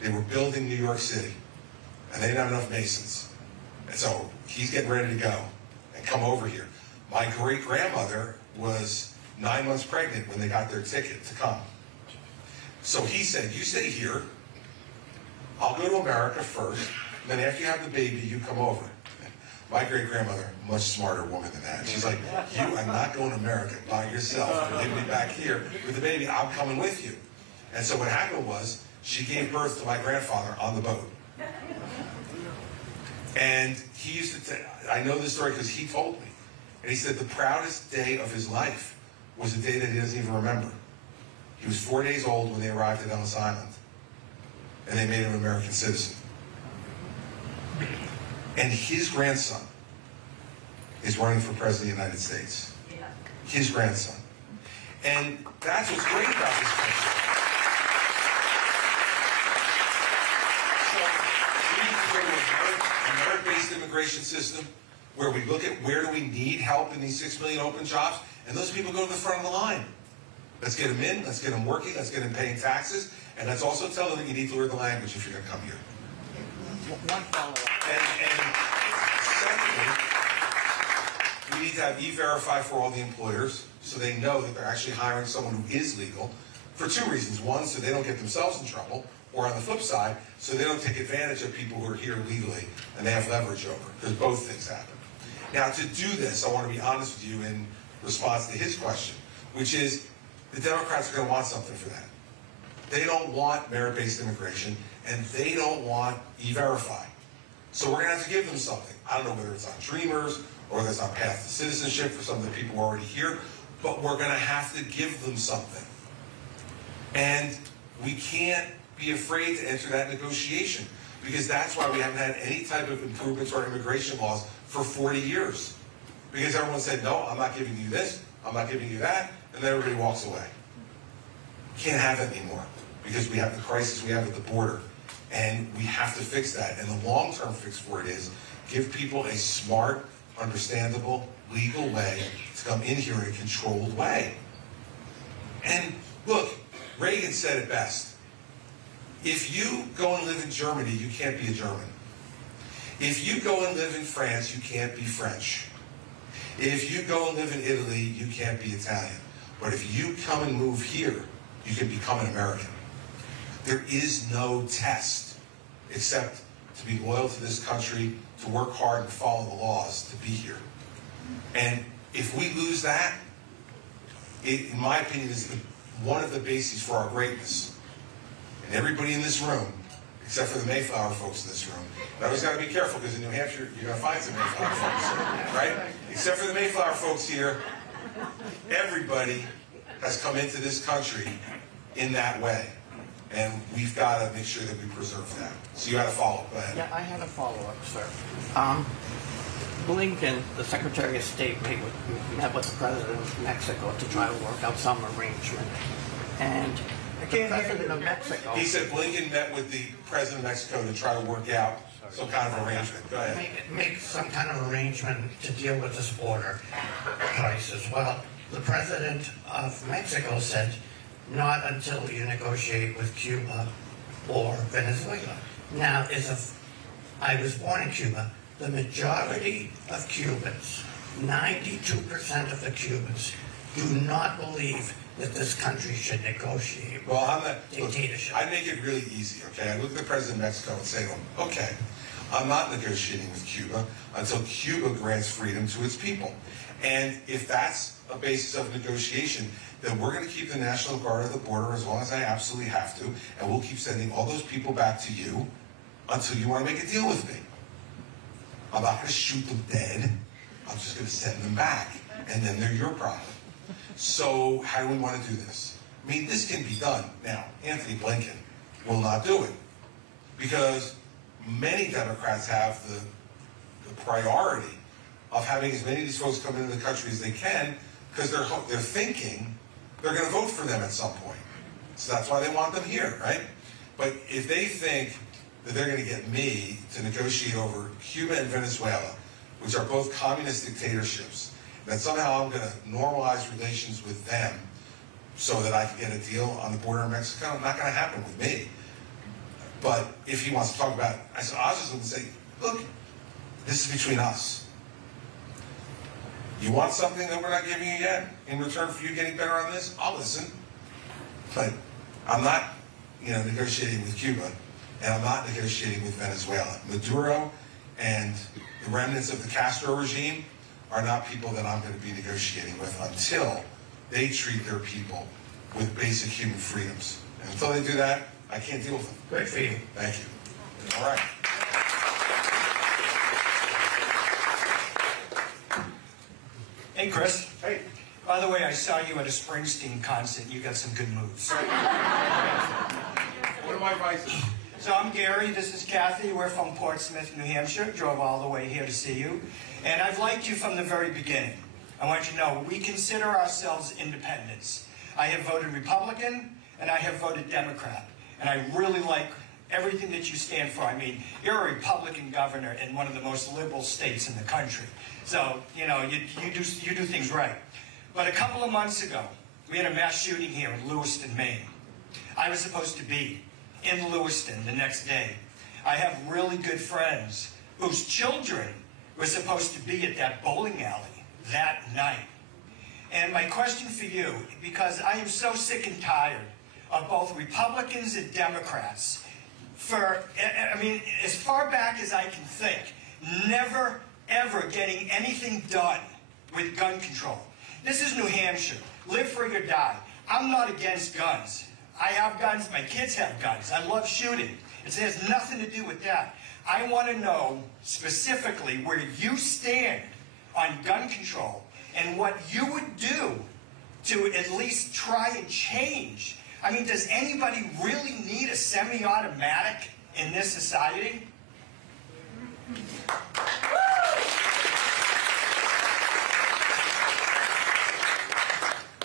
They were building New York City, and they didn't have enough masons. And so he's getting ready to go and come over here. My great-grandmother was 9 months pregnant when they got their ticket to come. So he said, you stay here, I'll go to America first, then after you have the baby, you come over. My great-grandmother, much smarter woman than that. She's like, you are not going to America by yourself. You're leaving me back here with the baby. I'm coming with you. And so what happened was, she gave birth to my grandfather on the boat. And he used to I know this story because he told me. And he said the proudest day of his life was a day that he doesn't even remember. He was 4 days old when they arrived at Ellis Island. And they made him an American citizen. And his grandson is running for president of the United States. Yeah. His grandson. And that's what's great about this country. So we need to create a merit-based immigration system where we look at where do we need help in these 6 million open jobs, and those people go to the front of the line. Let's get them in, let's get them working, let's get them paying taxes, and let's also tell them that you need to learn the language if you're going to come here. One follow-up. And secondly, we need to have E-Verify for all the employers so they know that they're actually hiring someone who is legal for 2 reasons. One, so they don't get themselves in trouble, or on the flip side, so they don't take advantage of people who are here legally and they have leverage over, because both things happen. Now, to do this, I want to be honest with you in response to his question, which is the Democrats are going to want something for that. They don't want merit-based immigration, and they don't want E-Verify. So we're going to have to give them something. I don't know whether it's on Dreamers or whether it's on Path to Citizenship for some of the people who are already here, but we're going to have to give them something. And we can't be afraid to enter that negotiation, because that's why we haven't had any type of improvements to our immigration laws for 40 years. Because everyone said, no, I'm not giving you this, I'm not giving you that, and then everybody walks away. Can't have that anymore, because we have the crisis we have at the border, and we have to fix that. And the long-term fix for it is give people a smart, understandable, legal way to come in here in a controlled way. And look, Reagan said it best. If you go and live in Germany, you can't be a German. If you go and live in France, you can't be French. If you go and live in Italy, you can't be Italian. But if you come and move here, you can become an American. There is no test except to be loyal to this country, to work hard and follow the laws, to be here. And if we lose that, it, in my opinion, is one of the bases for our greatness. And everybody in this room, except for the Mayflower folks in this room, I always got to be careful, because in New Hampshire, you're going to find some Mayflower folks, right? Except for the Mayflower folks here, everybody has come into this country in that way. And we've got to make sure that we preserve that. So you had a follow-up. Go ahead. Yeah, I had a follow-up, sir. Blinken, the Secretary of State, met with the President of Mexico to try to work out some arrangement. And the president of Mexico. He said Blinken met with the president of Mexico to try to work out some kind of arrangement. Go ahead. Make some kind of arrangement to deal with this border crisis. Well, the president of Mexico said, not until you negotiate with Cuba or Venezuela. Now, I was born in Cuba. The majority of Cubans, 92% of the Cubans, do not believe that this country should negotiate with dictatorship. I make it really easy, okay? I look at the president of Mexico and say to him, okay, I'm not negotiating with Cuba until Cuba grants freedom to its people. And if that's a basis of negotiation, then we're going to keep the National Guard at the border as long as I absolutely have to, and we'll keep sending all those people back to you until you want to make a deal with me. I'm not going to shoot them dead. I'm just going to send them back, and then they're your problem. So how do we want to do this? I mean, this can be done. Now, Anthony Blinken will not do it because many Democrats have the priority of having as many of these folks come into the country as they can because they're thinking they're going to vote for them at some point. So that's why they want them here, right? But if they think that they're going to get me to negotiate over Cuba and Venezuela, which are both communist dictatorships, that somehow I'm going to normalize relations with them so that I can get a deal on the border of Mexico, not going to happen with me. But if he wants to talk about it, I was just going to say, look, this is between us. You want something that we're not giving you yet in return for you getting better on this? I'll listen. But I'm not, negotiating with Cuba, and I'm not negotiating with Venezuela. Maduro and the remnants of the Castro regime are not people that I'm going to be negotiating with until they treat their people with basic human freedoms. And until they do that, I can't deal with them. Great for you. Thank you. All right. Hey, Chris. Hey. By the way, I saw you at a Springsteen concert. You got some good moves. What are my vices? So I'm Gary. This is Kathy. We're from Portsmouth, New Hampshire. Drove all the way here to see you. And I've liked you from the very beginning. I want you to know we consider ourselves independents. I have voted Republican and I have voted Democrat. And I really like everything that you stand for. I mean, you're a Republican governor in one of the most liberal states in the country. So, you do things right. But a couple of months ago, we had a mass shooting here in Lewiston, Maine. I was supposed to be in Lewiston the next day. I have really good friends whose children were supposed to be at that bowling alley that night. And my question for you, because I am so sick and tired of both Republicans and Democrats, as far back as I can think, never, ever getting anything done with gun control. This is New Hampshire. Live free or die. I'm not against guns. I have guns. My kids have guns. I love shooting. It has nothing to do with that. I want to know specifically where you stand on gun control and what you would do to at least try and change. I mean, does anybody really need a semi-automatic in this society?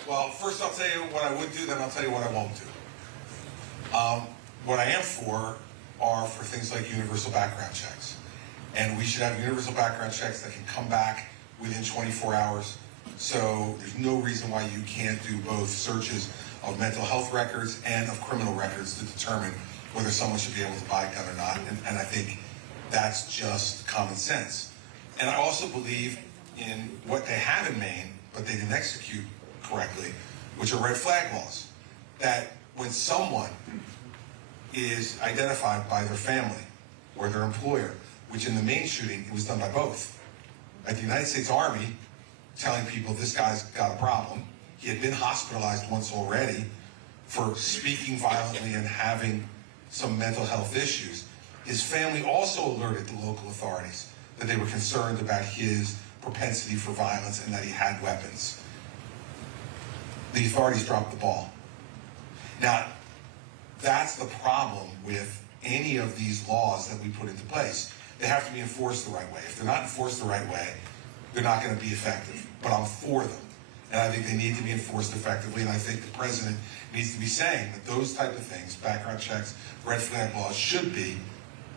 Well, first I'll tell you what I would do, then I'll tell you what I won't do. What I am for are for things like universal background checks. And we should have universal background checks that can come back within 24 hours. So there's no reason why you can't do both searches of mental health records and of criminal records to determine whether someone should be able to buy a gun or not. And I think that's just common sense. And I also believe in what they have in Maine, but they didn't execute correctly, which are red flag laws. That when someone is identified by their family or their employer, which in the Maine shooting, it was done by both. Like the United States Army telling people this guy's got a problem. He had been hospitalized once already for speaking violently and having some mental health issues. His family also alerted the local authorities that they were concerned about his propensity for violence and that he had weapons. The authorities dropped the ball. Now, that's the problem with any of these laws that we put into place. They have to be enforced the right way. If they're not enforced the right way, they're not going to be effective. But I'm for them. and I think they need to be enforced effectively, and I think the president needs to be saying that those type of things, background checks, red flag laws, should be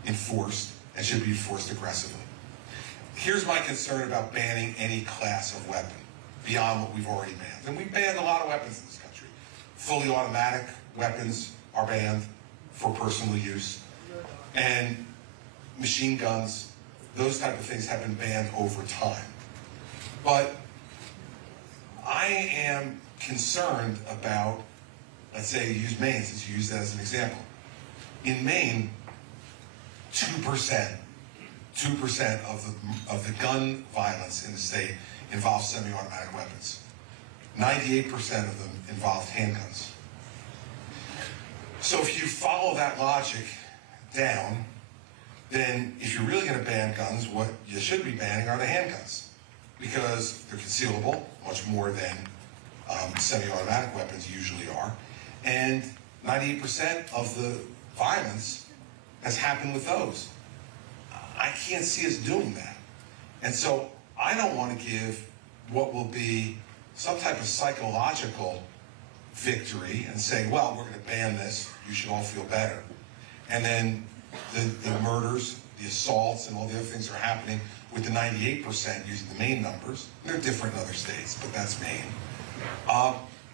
enforced and should be enforced aggressively. Here's my concern about banning any class of weapon beyond what we've already banned. And we've banned a lot of weapons in this country. Fully automatic weapons are banned for personal use. And machine guns, those type of things have been banned over time. But I am concerned about, let's say you use Maine, since you use that as an example. In Maine, 2% of the gun violence in the state involves semi-automatic weapons. 98% of them involve handguns. So if you follow that logic down, then if you're really going to ban guns, what you should be banning are the handguns, because they're concealable, much more than semi-automatic weapons usually are, and 98% of the violence has happened with those. I can't see us doing that. And so I don't want to give what will be some type of psychological victory and say, well, we're going to ban this, you should all feel better. And then the murders, the assaults, and all the other things that are happening with the 98% using the Maine numbers. They're different in other states, but that's Maine.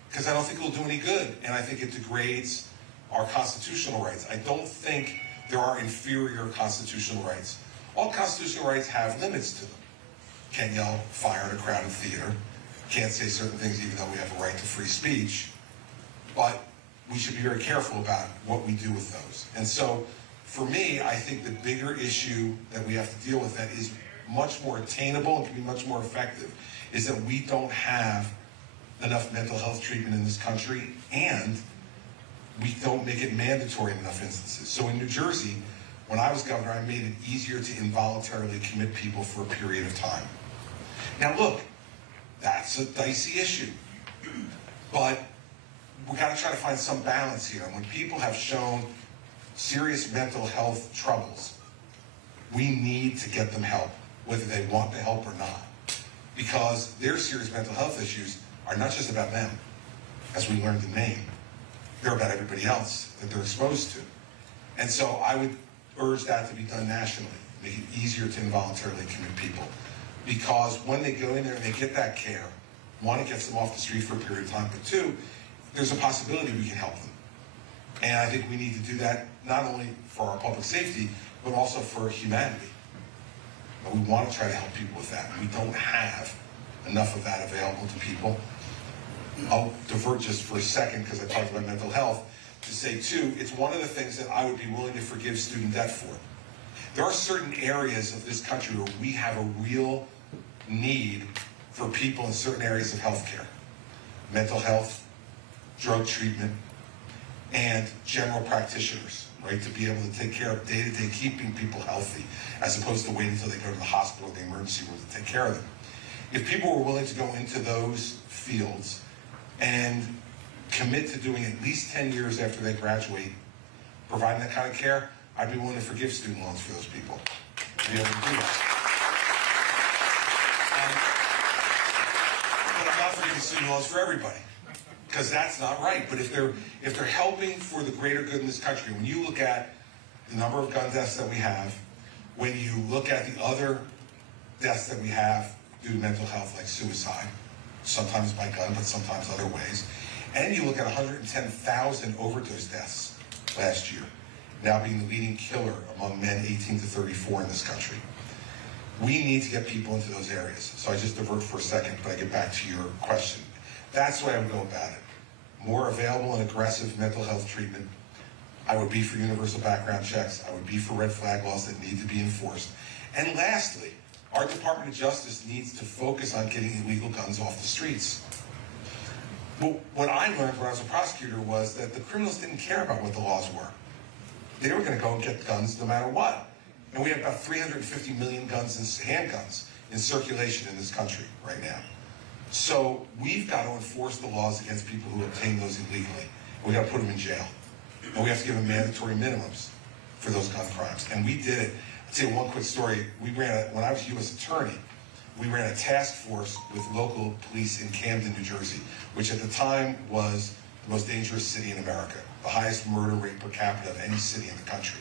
Because I don't think it'll do any good, and I think it degrades our constitutional rights. I don't think there are inferior constitutional rights. All constitutional rights have limits to them. Can't yell fire in a crowded theater. Can't say certain things even though we have a right to free speech. But we should be very careful about what we do with those. And so, for me, I think the bigger issue that we have to deal with that is much more attainable and can be much more effective is that we don't have enough mental health treatment in this country, and we don't make it mandatory in enough instances. So in New Jersey, when I was governor, I made it easier to involuntarily commit people for a period of time. Now look, that's a dicey issue, but we got to try to find some balance here. And when people have shown serious mental health troubles, we need to get them help, whether they want the help or not, because their serious mental health issues are not just about them, as we learned in Maine. They're about everybody else that they're exposed to. And so I would urge that to be done nationally, make it easier to involuntarily commit people. Because when they go in there and they get that care, one, it gets them off the street for a period of time, but two, there's a possibility we can help them. And I think we need to do that not only for our public safety, but also for humanity. But we want to try to help people with that. We don't have enough of that available to people. I'll divert just for a second because I talked about mental health to say, too, it's one of the things that I would be willing to forgive student debt for. There are certain areas of this country where we have a real need for people in certain areas of healthcare. Mental health, drug treatment, and general practitioners, right, to be able to take care of day-to-day keeping people healthy, as opposed to waiting until they go to the hospital or the emergency room to take care of them. If people were willing to go into those fields and commit to doing at least 10 years after they graduate, providing that kind of care, I'd be willing to forgive student loans for those people to be able to do that. But I'm not forgiving student loans for everybody, because that's not right. But if they're helping for the greater good in this country, when you look at the number of gun deaths that we have, when you look at the other deaths that we have due to mental health, like suicide, sometimes by gun, but sometimes other ways, and you look at 110,000 overdose deaths last year, now being the leading killer among men 18 to 34 in this country. We need to get people into those areas. So I just divert for a second, but I get back to your question. That's the way I would go about it. More available and aggressive mental health treatment. I would be for universal background checks. I would be for red flag laws that need to be enforced. And lastly, our Department of Justice needs to focus on getting illegal guns off the streets. Well, what I learned when I was a prosecutor was that the criminals didn't care about what the laws were. They were going to go and get guns no matter what. And we have about 350 million guns and handguns in circulation in this country right now. So we've got to enforce the laws against people who obtain those illegally. We've got to put them in jail. And we have to give them mandatory minimums for those gun crimes. And we did it. I'll tell you one quick story. When I was U.S. attorney, we ran a task force with local police in Camden, New Jersey, which at the time was the most dangerous city in America, the highest murder rate per capita of any city in the country.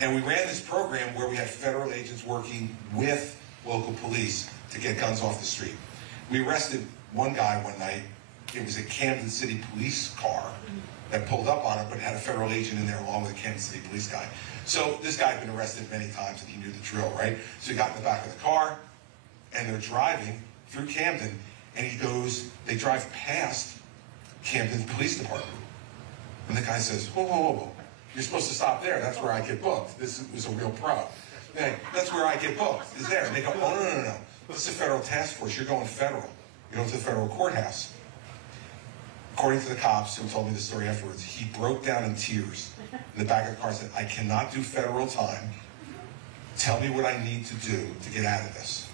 And we ran this program where we had federal agents working with local police to get guns off the street. We arrested one guy one night. It was a Camden City police car that pulled up on him, but it had a federal agent in there along with a Kansas City police guy. So this guy had been arrested many times and he knew the drill, right? So he got in the back of the car and they're driving through Camden and they drive past Camden Police Department. And the guy says, whoa, whoa, whoa, whoa. You're supposed to stop there. That's where I get booked. This was a real pro. Hey, that's where I get booked, is there. And they go, oh, no. This is a federal task force. You're going federal. You're going to the federal courthouse. According to the cops who told me the story afterwards, he broke down in tears in the back of the car and said, I cannot do federal time. Tell me what I need to do to get out of this.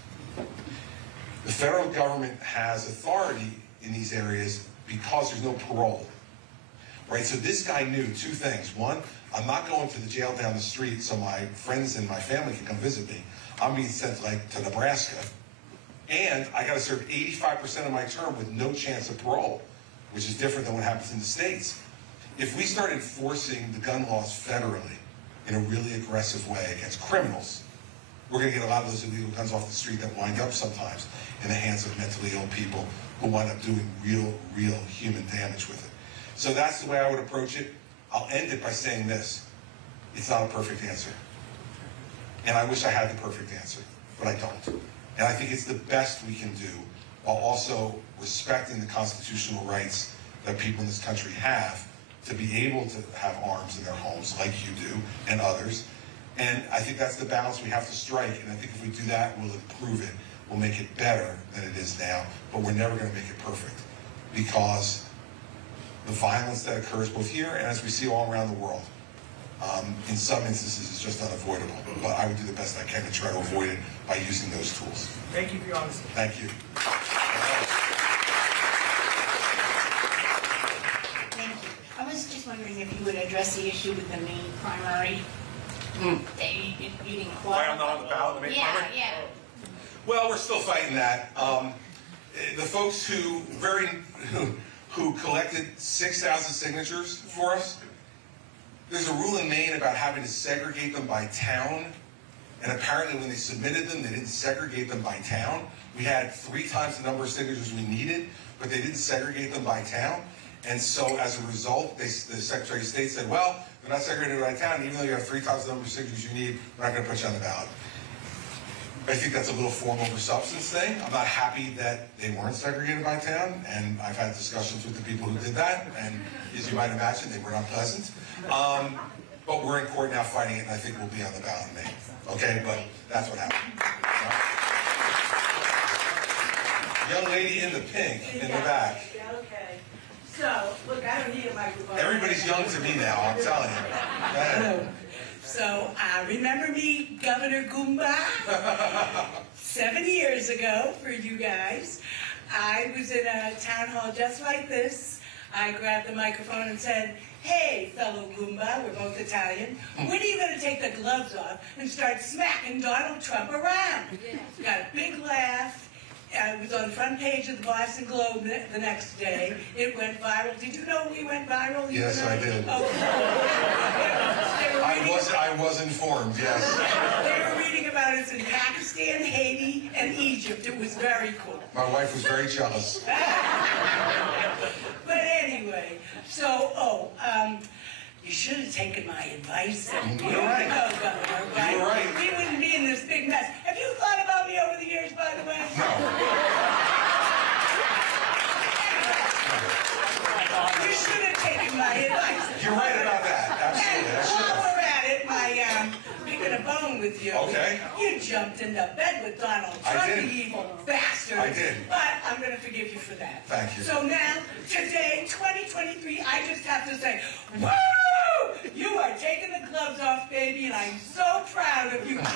The federal government has authority in these areas because there's no parole. Right, so this guy knew two things. One, I'm not going to the jail down the street so my friends and my family can come visit me. I'm being sent to Nebraska. And I got to serve 85% of my term with no chance of parole, which is different than what happens in the States. If we start enforcing the gun laws federally in a really aggressive way against criminals, we're going to get a lot of those illegal guns off the street that wind up sometimes in the hands of mentally ill people who wind up doing real human damage with it. So that's the way I would approach it. I'll end it by saying this. It's not a perfect answer. And I wish I had the perfect answer, but I don't. And I think it's the best we can do while also respecting the constitutional rights that people in this country have to be able to have arms in their homes like you do and others. And I think that's the balance we have to strike. And I think if we do that, we'll improve it. We'll make it better than it is now. But we're never going to make it perfect because the violence that occurs both here and as we see all around the world, in some instances is just unavoidable. But I would do the best I can to try to avoid it by using those tools. Thank you for your honesty. Thank you. Thank you. I was just wondering if you would address the issue with the Maine primary. That you didn't Why I'm not on the ballot in the Maine primary? Yeah. Well, we're still fighting that. The folks who collected 6,000 signatures for us, there's a rule in Maine about having to segregate them by town. And apparently when they submitted them, they didn't segregate them by town. We had 3 times the number of signatures we needed, but they didn't segregate them by town. And so as a result, the Secretary of State said, well, they're not segregated by town. Even though you have 3 times the number of signatures you need, we're not going to put you on the ballot. I think that's a little form over substance thing. I'm not happy that they weren't segregated by town, and I've had discussions with the people who did that, and as you might imagine, they were not pleasant. But we're in court now fighting it, and I think we'll be on the ballot in May. Okay, but that's what happened. Young lady in the pink in the back. Okay. So, look, I don't need a microphone. Everybody's young to me now, I'm telling you. Go ahead. So, remember me, Governor Goomba? 7 years ago, for you guys, I was in a town hall just like this. I grabbed the microphone and said, hey, fellow Goomba, we're both Italian, when are you going to take the gloves off and start smacking Donald Trump around? Got a big laugh. It was on the front page of the Boston Globe the next day. It went viral. Did you know we went viral? Yes, I did. Oh. I was informed, yes. They were reading about us in Pakistan, Haiti, and Egypt. It was very cool. My wife was very jealous. But anyway, so, you should have taken my advice. You're right. Governor, right? You're right. We wouldn't be in this big mess. Have you thought about me over the years, by the way? No. You should have taken my advice. You're right about that. Absolutely. I And should while have. we're at it, picking a bone with you. Okay. You jumped into bed with Donald I Trump, did. you evil bastard. I did. But I'm going to forgive you for that. Thank you. So now, today, 2023, I just have to say, woo! You are taking the gloves off, baby, and I'm so proud of you. In the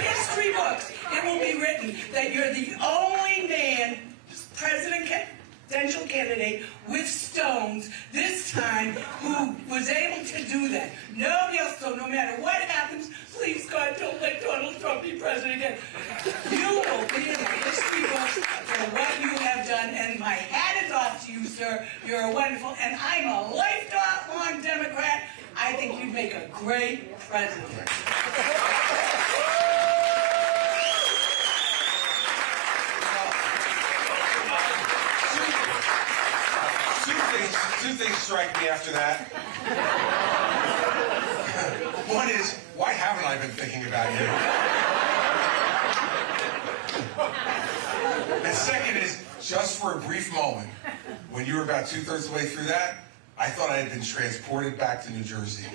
history books, it will be written that you're the only man, presidential presidential candidate with stones this time who was able to do that. Nobody else, so no matter what happens, please God, don't let Donald Trump be president again. You will be in the history books for what you have done, and my hat is off to you, sir. You're wonderful, and I'm a lifelong Democrat. I think you'd make a great president. Two things strike me after that. One is, why haven't I been thinking about you? And second is, just for a brief moment, when you were about 2/3 of the way through that, I thought I had been transported back to New Jersey.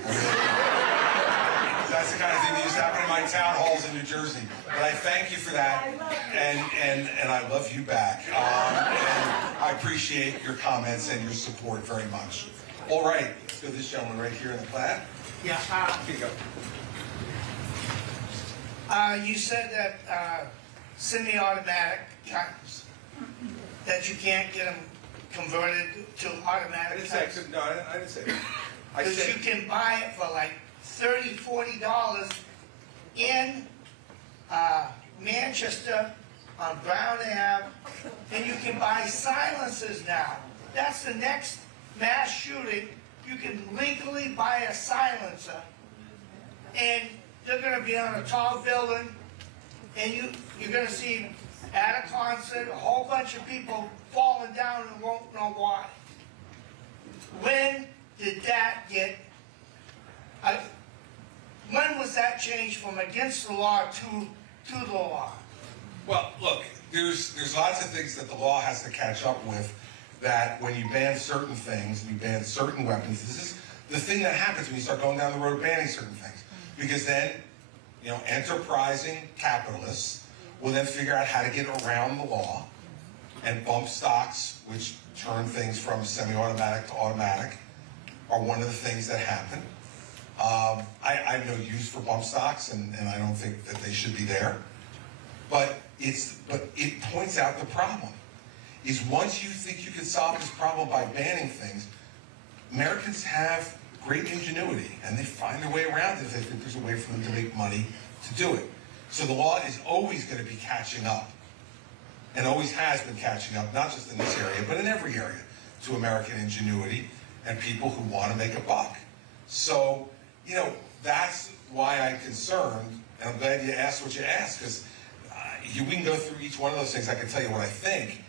That's the kind of thing that used to happen in my town halls in New Jersey. But I thank you for that, and I love you back. And I appreciate your comments and your support very much. All right, let's go to this gentleman right here in the plaid. Yeah, Here you go. you said that semi-automatic guns, that you can't get them converted to automatic guns. No, I didn't say that. I Because said, you can buy it for like $30, $40 in Manchester on Brown Ave, and you can buy silencers now. That's the next mass shooting. You can legally buy a silencer, and they're going to be on a tall building, and you're going to see at a concert a whole bunch of people falling down and won't know why. When did that get... when was that changed from against the law to the law? well, look, there's lots of things that the law has to catch up with, that when you ban certain things, and you ban certain weapons, this is the thing that happens when you start going down the road banning certain things. Because then, enterprising capitalists will then figure out how to get around the law, and bump stocks, which turn things from semi-automatic to automatic, are one of the things that happen. I have no use for bump stocks, and I don't think that they should be there. But it points out the problem. Is once you think you can solve this problem by banning things, Americans have great ingenuity, and they find their way around it if they think there's a way for them to make money to do it. So the law is always going to be catching up, and always has been catching up, not just in this area, but in every area, to American ingenuity and people who want to make a buck. So, that's why I'm concerned, and I'm glad you asked what you asked, because we can go through each one of those things. I can tell you what I think,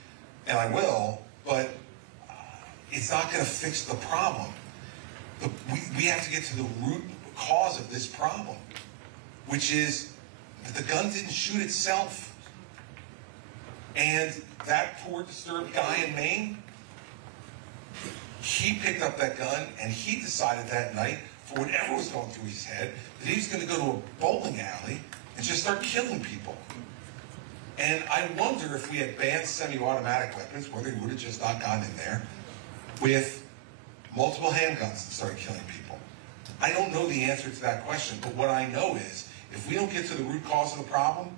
and I will, but it's not going to fix the problem. We have to get to the root cause of this problem, which is that the gun didn't shoot itself. And that poor disturbed guy in Maine, he picked up that gun and he decided that night, for whatever was going through his head, that he was going to go to a bowling alley and just start killing people. And I wonder if we had banned semi-automatic weapons, whether he would have just not gone in there with multiple handguns and started killing people. I don't know the answer to that question, but what I know is, if we don't get to the root cause of the problem,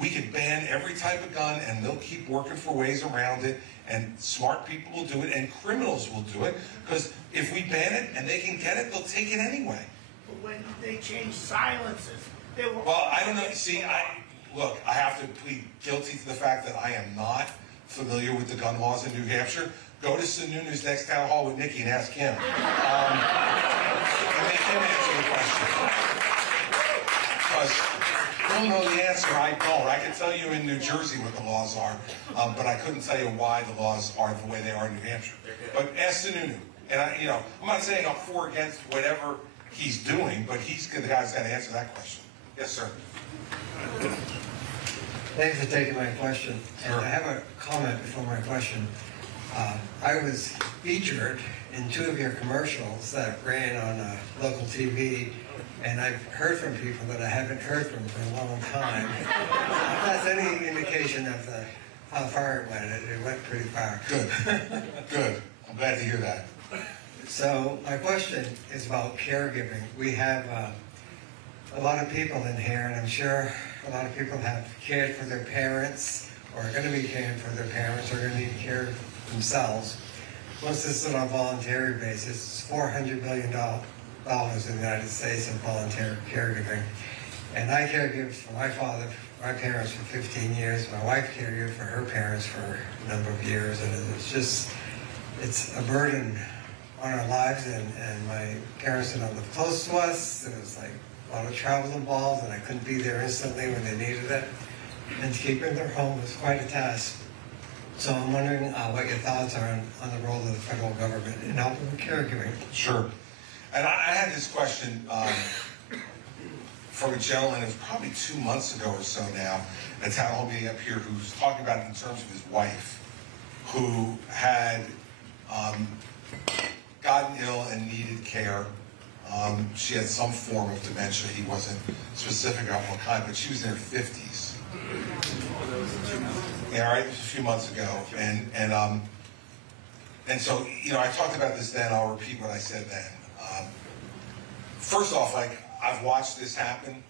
we can ban every type of gun, and they'll keep working for ways around it, and smart people will do it, and criminals will do it, because if we ban it and they can get it, they'll take it anyway. But when they changed silencers, they were... Well, I don't know. See, look, I have to plead guilty to the fact that I am not familiar with the gun laws in New Hampshire. Go to Sununu's next town hall with Nikki and ask him. And make him answer the question. Because he'll know the answer, I don't. I can tell you in New Jersey what the laws are, but I couldn't tell you why the laws are the way they are in New Hampshire. But ask Sununu. And I'm not saying I'm for or against whatever he's doing, but he's the guy who's got to answer that question. Yes, sir. Thanks for taking my question. Sure. And I have a comment before my question. I was featured in 2 of your commercials that ran on local TV, and I've heard from people that I haven't heard from for a long time. If that's any indication of how far it went pretty far. Good. Good. I'm glad to hear that. So my question is about caregiving. We have a lot of people in here, and I'm sure a lot of people have cared for their parents, or are going to be caring for their parents, or going to need care themselves. Most of this is on a voluntary basis. It's $400 billion in the United States in voluntary caregiving. And I caregived for my father, my parents for 15 years. My wife caregived for her parents for a number of years. And it's a burden on our lives. And my parents didn't live close to us. There was like a lot of travel involved, and I couldn't be there instantly when they needed it. And to keep in their home was quite a task. So I'm wondering what your thoughts are on the role of the federal government in helping with caregiving. Sure. And I had this question from a gentleman, it was probably 2 months ago or so now, at a town hall meeting up here, who was talking about it in terms of his wife, who had gotten ill and needed care. She had some form of dementia. He wasn't specific on what kind, but she was in her 50s. Yeah, right. It was a few months ago, and so I talked about this then. I'll repeat what I said then. First off, like, I've watched this happen.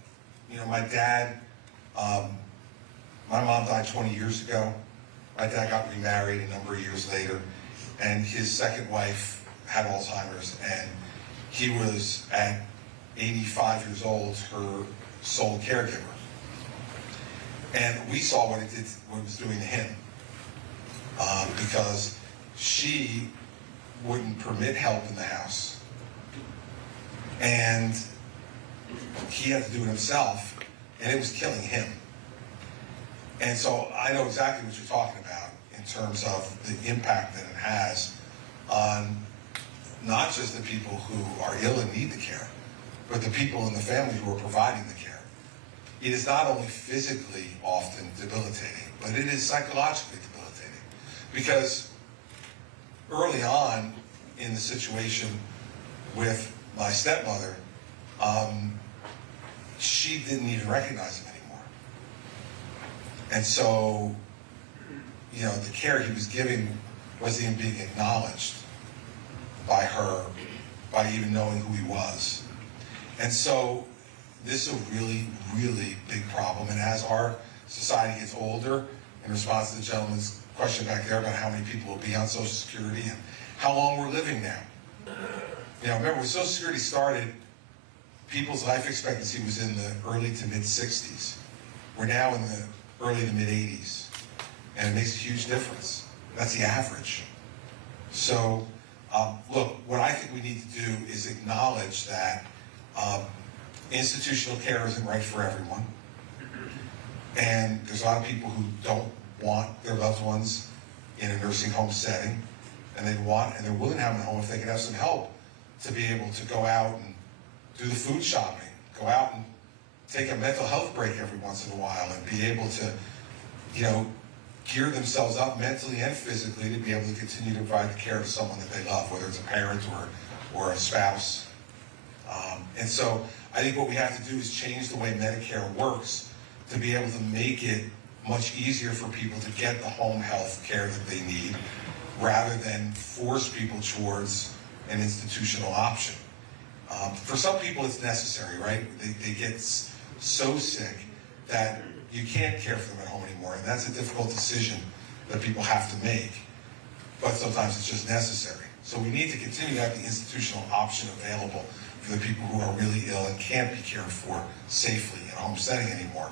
My dad, my mom died 20 years ago. My dad got remarried a number of years later, and his second wife had Alzheimer's, and he was at 85 years old her sole caregiver. And we saw what it was doing to him, because she wouldn't permit help in the house, and he had to do it himself, and it was killing him. And so I know exactly what you're talking about in terms of the impact that it has on not just the people who are ill and need the care, but the people in the family who are providing the care. It is not only physically often debilitating, but it is psychologically debilitating. Because early on in the situation with my stepmother, she didn't even recognize him anymore. And so, the care he was giving wasn't even being acknowledged by her, by even knowing who he was. And so this is a really, really big problem. And as our society gets older, in response to the gentleman's question back there about how many people will be on Social Security and how long we're living now. Remember, when Social Security started, people's life expectancy was in the early to mid-60s. We're now in the early to mid-80s. And it makes a huge difference. That's the average. So, look, what I think we need to do is acknowledge that institutional care isn't right for everyone. And there's a lot of people who don't want their loved ones in a nursing home setting, and they're willing to have them at home if they can have some help to be able to go out and do the food shopping, go out and take a mental health break every once in a while, and be able to, gear themselves up mentally and physically to be able to continue to provide the care of someone that they love, whether it's a parent or a spouse. And so I think what we have to do is change the way Medicare works to be able to make it much easier for people to get the home health care that they need, rather than force people towards an institutional option. For some people it's necessary, right? They get so sick that you can't care for them at home anymore, and that's a difficult decision that people have to make. But sometimes it's just necessary. So we need to continue to have the institutional option available for the people who are really ill and can't be cared for safely in a home setting anymore.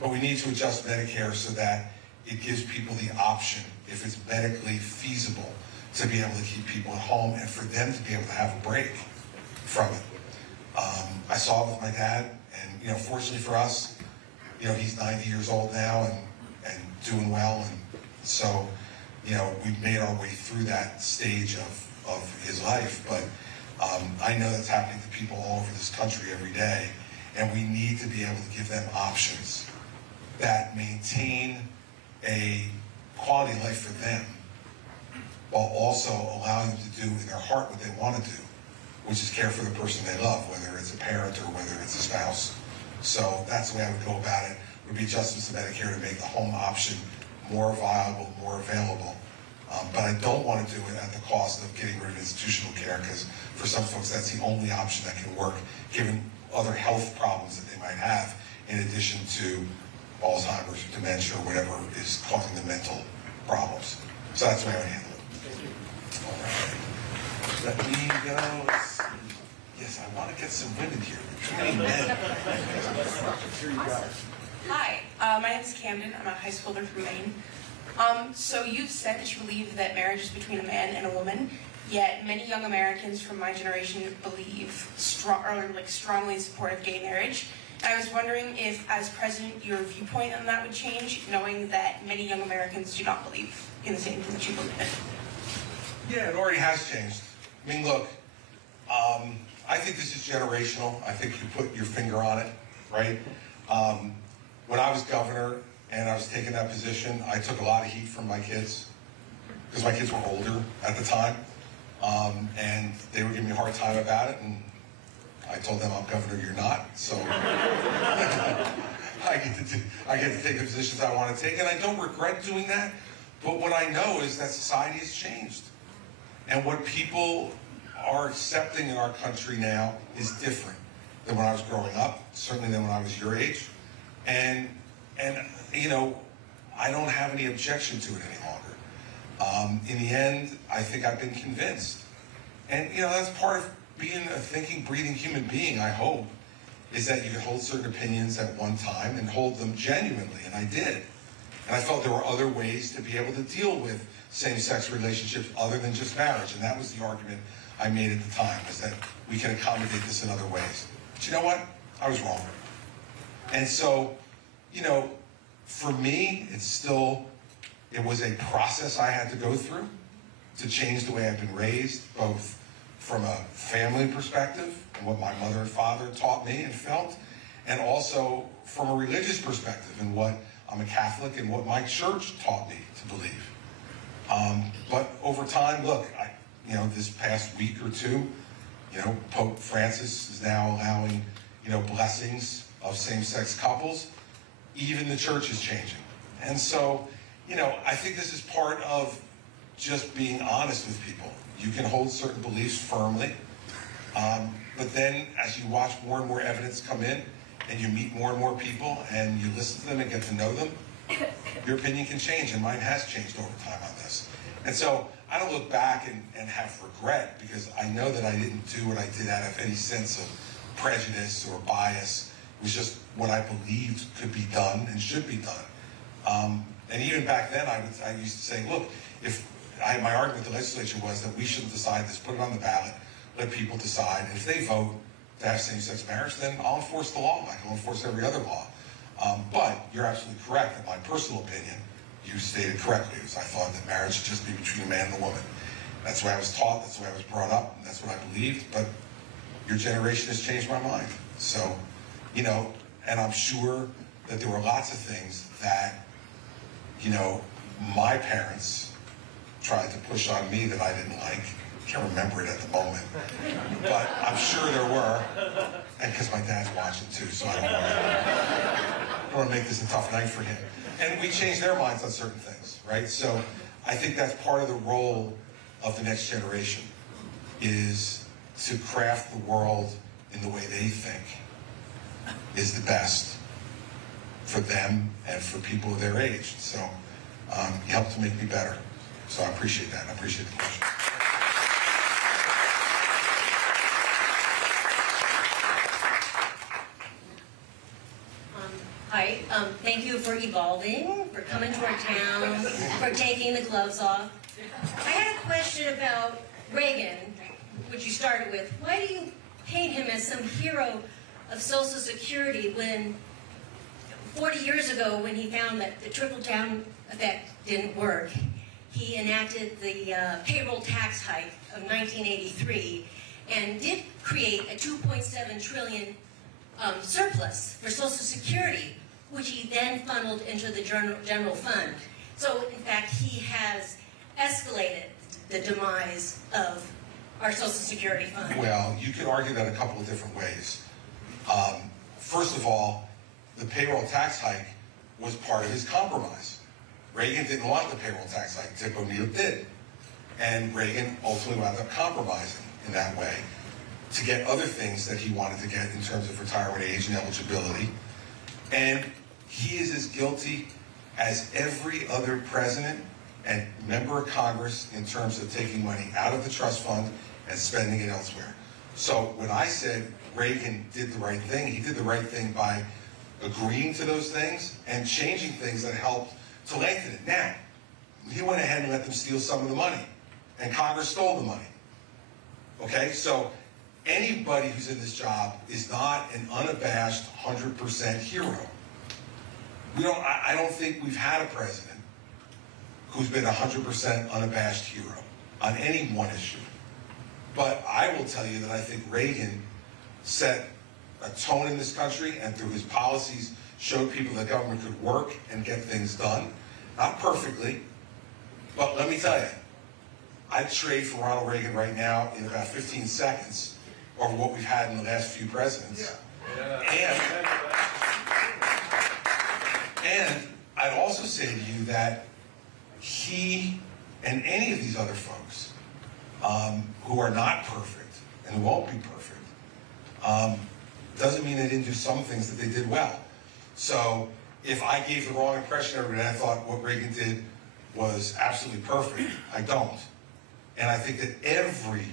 But we need to adjust Medicare so that it gives people the option, if it's medically feasible, to be able to keep people at home and for them to be able to have a break from it. I saw it with my dad, and fortunately for us, he's 90 years old now and doing well, and so we've made our way through that stage of his life. But I know that's happening to people all over this country every day, and we need to be able to give them options that maintain a quality of life for them, while also allowing them to do in their heart what they want to do, which is care for the person they love, whether it's a parent or whether it's a spouse. So that's the way I would go about it, would be adjustments to Medicare to make the home option more viable, more available. But I don't want to do it at the cost of getting rid of institutional care, because for some folks that's the only option that can work, given other health problems that they might have, in addition to Alzheimer's, dementia, or whatever is causing the mental problems. So that's the way I would handle it. Let me go. Yes, I want to get some women here. Too many men. Hi, my name is Camden. I'm a high schooler from Maine. So you've said that you believe that marriage is between a man and a woman, yet many young Americans from my generation believe strongly in support of gay marriage. And I was wondering if, as president, your viewpoint on that would change, knowing that many young Americans do not believe in the same thing that you believe in. Yeah, it already has changed. I mean, look, I think this is generational. I think you put your finger on it, right? When I was governor and I was taking that position, I took a lot of heat from my kids because my kids were older at the time, and they were giving me a hard time about it, and I told them, I'm governor, you're not, so I get to take the positions I want to take, and I don't regret doing that, but what I know is that society has changed, and what people are accepting in our country now is different than when I was growing up, certainly than when I was your age, and you know, I don't have any objection to it any longer. In the end, I think I've been convinced. And, you know, that's part of being a thinking, breathing human being, I hope, is that you can hold certain opinions at one time and hold them genuinely, and I did. And I felt there were other ways to be able to deal with same-sex relationships other than just marriage, and that was the argument I made at the time, was that we can accommodate this in other ways. But you know what? I was wrong. And so, you know, for me, it was a process I had to go through to change the way I've been raised, both from a family perspective and what my mother and father taught me and felt, and also from a religious perspective and what I'm a Catholic and what my church taught me to believe. But over time, look, this past week or two, Pope Francis is now allowing, blessings of same-sex couples. Even the church is changing. And so, I think this is part of just being honest with people. You can hold certain beliefs firmly, but then as you watch more and more evidence come in, and you meet more and more people, and you listen to them and get to know them, your opinion can change, and mine has changed over time on this. And so I don't look back and have regret, because I know that I didn't do what I did out of any sense of prejudice or bias. It was just what I believed could be done and should be done. And even back then, I used to say, look, my argument with the legislature was that we shouldn't decide this, put it on the ballot, let people decide, and if they vote to have same-sex marriage, then I'll enforce the law like I'll enforce every other law. But you're absolutely correct that my personal opinion, you stated correctly, is I thought that marriage should just be between a man and a woman. That's the way I was taught, that's the way I was brought up, and that's what I believed, but your generation has changed my mind. So, and I'm sure that there were lots of things that, my parents tried to push on me that I didn't like. I can't remember it at the moment, but I'm sure there were, and because my dad's watching too, so I don't want to make this a tough night for him. And we changed their minds on certain things, right? So I think that's part of the role of the next generation, is to craft the world in the way they think is the best for them and for people of their age. So you helped to make me better. So I appreciate that. I appreciate the question. Hi, thank you for evolving, for coming to our town, for taking the gloves off. I had a question about Reagan, which you started with. Why do you paint him as some hero of Social Security when 40 years ago, when he found that the trickle-down effect didn't work, he enacted the payroll tax hike of 1983 and did create a $2.7 trillion surplus for Social Security, which he then funneled into the general fund. So, in fact, he has escalated the demise of our Social Security fund. Well, you could argue that a couple of different ways. First of all, the payroll tax hike was part of his compromise. Reagan didn't want the payroll tax hike. Tip O'Neill did. And Reagan ultimately wound up compromising in that way to get other things that he wanted to get in terms of retirement age and eligibility. And he is as guilty as every other president and member of Congress in terms of taking money out of the trust fund and spending it elsewhere. So when I said Reagan did the right thing, he did the right thing by agreeing to those things and changing things that helped to lengthen it. Now, he went ahead and let them steal some of the money, and Congress stole the money. Okay, so anybody who's in this job is not an unabashed 100% hero. I don't think we've had a president who's been 100% unabashed hero on any one issue. But I will tell you that I think Reagan set a tone in this country, and through his policies showed people that government could work and get things done. Not perfectly, but let me tell you, I'd trade for Ronald Reagan right now in about 15 seconds over what we've had in the last few presidents. And I'd also say to you that he and any of these other folks who are not perfect and who won't be perfect, doesn't mean they didn't do some things that they did well. So if I gave the wrong impression to everybody, I thought what Reagan did was absolutely perfect. I don't. And I think that every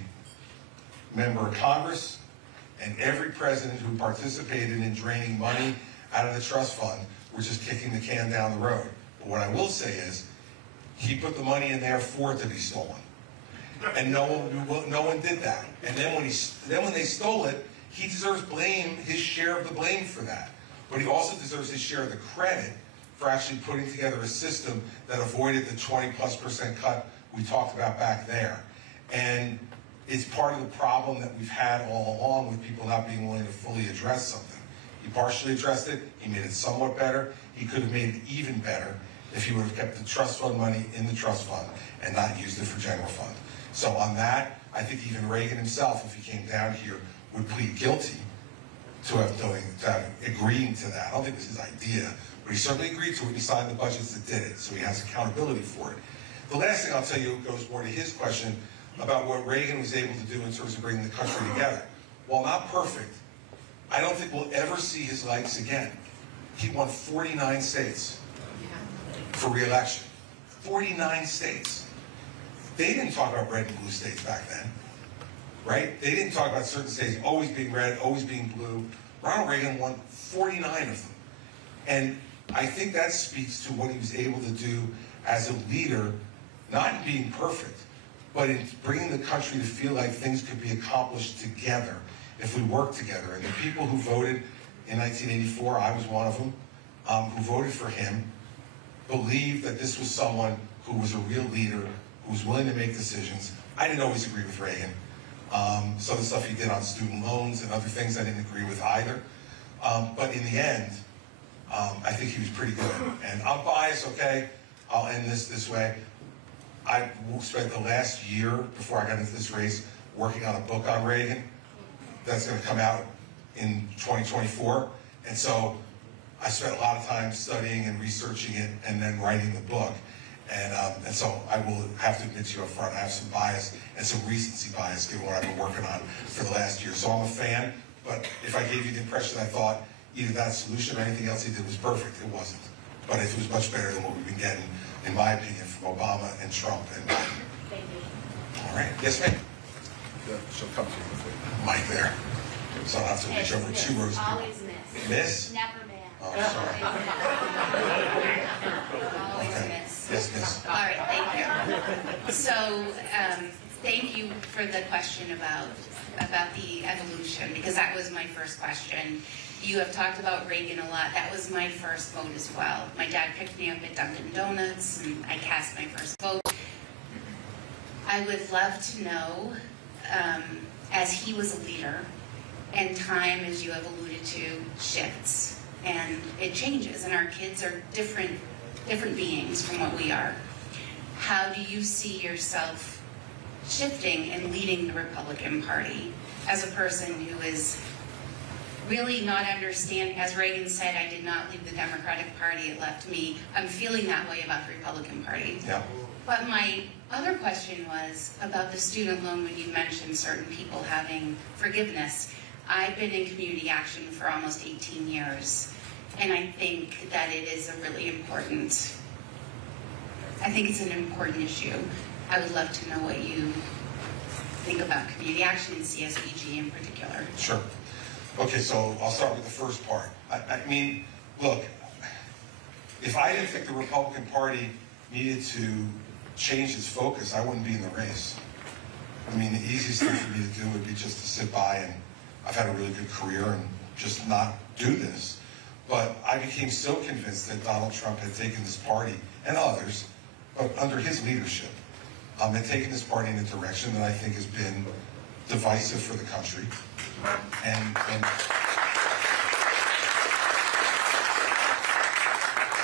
member of Congress and every president who participated in draining money out of the trust fund were just kicking the can down the road. But what I will say is, he put the money in there for it to be stolen. And no one did that. And then when they stole it, he deserves blame, his share of the blame for that. But he also deserves his share of the credit for actually putting together a system that avoided the 20+% cut we talked about back there. And it's part of the problem that we've had all along with people not being willing to fully address something. He partially addressed it, he made it somewhat better, he could have made it even better if he would have kept the trust fund money in the trust fund and not used it for general fund. So on that, I think even Reagan himself, if he came down here, would plead guilty to agreeing to that. I don't think it was his idea, but he certainly agreed to it and he signed the budgets that did it, so he has accountability for it. The last thing I'll tell you goes more to his question about what Reagan was able to do in terms of bringing the country together. While not perfect, I don't think we'll ever see his likes again. He won 49 states for re-election. 49 states. They didn't talk about red and blue states back then, right? They didn't talk about certain states always being red, always being blue. Ronald Reagan won 49 of them. And I think that speaks to what he was able to do as a leader, not in being perfect, but in bringing the country to feel like things could be accomplished together if we work together. And the people who voted in 1984, I was one of them, who voted for him, believed that this was someone who was a real leader, who was willing to make decisions. I didn't always agree with Reagan. Some of the stuff he did on student loans and other things I didn't agree with either. But in the end, I think he was pretty good. And I'm biased, okay? I'll end this way. I spent the last year before I got into this race working on a book on Reagan that's going to come out in 2024. And so I spent a lot of time studying and researching it and then writing the book. And so I will have to admit to you up front, I have some bias and some recency bias given what I've been working on for the last year. So I'm a fan, but if I gave you the impression I thought either that solution or anything else he did was perfect, it wasn't. But it was much better than what we've been getting, in my opinion, from Obama and Trump and Biden. Thank you. All right. Yes, ma'am. She'll come to you with the mic there. So I'll have to reach over 2 rows. Always miss. Miss? Never bad. Oh, sorry. Always Okay. miss. Yes, miss. All right, thank you. So, thank you for the question about the evolution, because that was my first question. You have talked about Reagan a lot. That was my first vote as well. My dad picked me up at Dunkin' Donuts, and I cast my first vote. I would love to know, as he was a leader, and time, as you have alluded to, shifts, and it changes, and our kids are different beings from what we are. How do you see yourself shifting and leading the Republican Party as a person who is really not understanding? As Reagan said, I did not leave the Democratic Party, it left me. I'm feeling that way about the Republican Party. Yeah. But my other question was about the student loan when you mentioned certain people having forgiveness. I've been in community action for almost 18 years, and I think that it is a really important, I think it's an important issue. I would love to know what you think about community action and CSEG in particular. Sure. Okay, so I'll start with the first part. I mean, look, if I didn't think the Republican Party needed to change its focus, I wouldn't be in the race. I mean, the easiest thing for me to do would be just to sit by, and I've had a really good career, and just not do this. But I became so convinced that Donald Trump had taken this party, and others, but under his leadership, had taken this party in a direction that I think has been divisive for the country,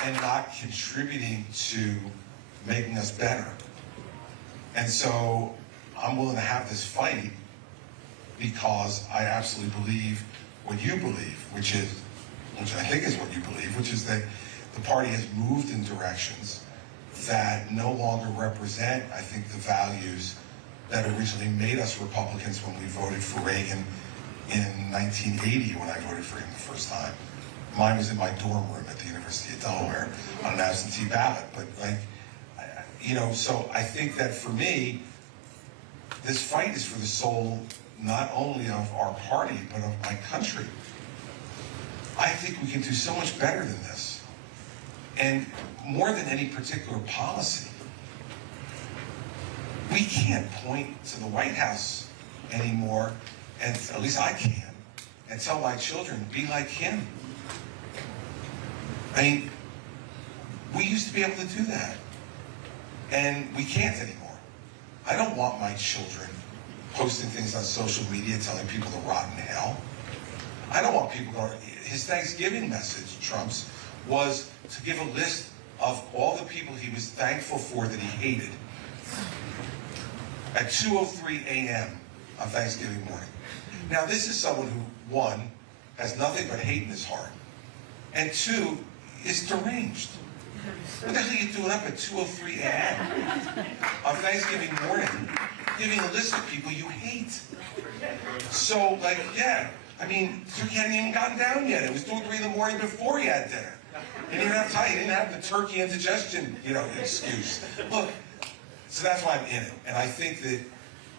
and not contributing to making us better. And so I'm willing to have this fight because I absolutely believe what you believe, which I think is what you believe, which is that the party has moved in directions that no longer represent, I think, the values that originally made us Republicans when we voted for Reagan in 1980 when I voted for him the first time. Mine was in my dorm room at the University of Delaware on an absentee ballot. But so I think that for me, this fight is for the soul not only of our party, but of my country. I think we can do so much better than this. And more than any particular policy, we can't point to the White House anymore, and at least I can, and tell my children, be like him. I mean, we used to be able to do that, and we can't anymore. I don't want my children posting things on social media telling people to rot in hell. I don't want people going, his Thanksgiving message, Trump's, was to give a list of all the people he was thankful for that he hated at 2:03 a.m. on Thanksgiving morning. Now, this is someone who, one, has nothing but hate in his heart, and two, is deranged. What the hell are you doing up at 2:03 a.m. on Thanksgiving morning, giving a list of people you hate? So, I mean, he hadn't even gotten down yet. It was 2 or 3 in the morning before he had dinner. He didn't even have time. He didn't have the turkey indigestion, excuse. Look, so that's why I'm in it. And I think that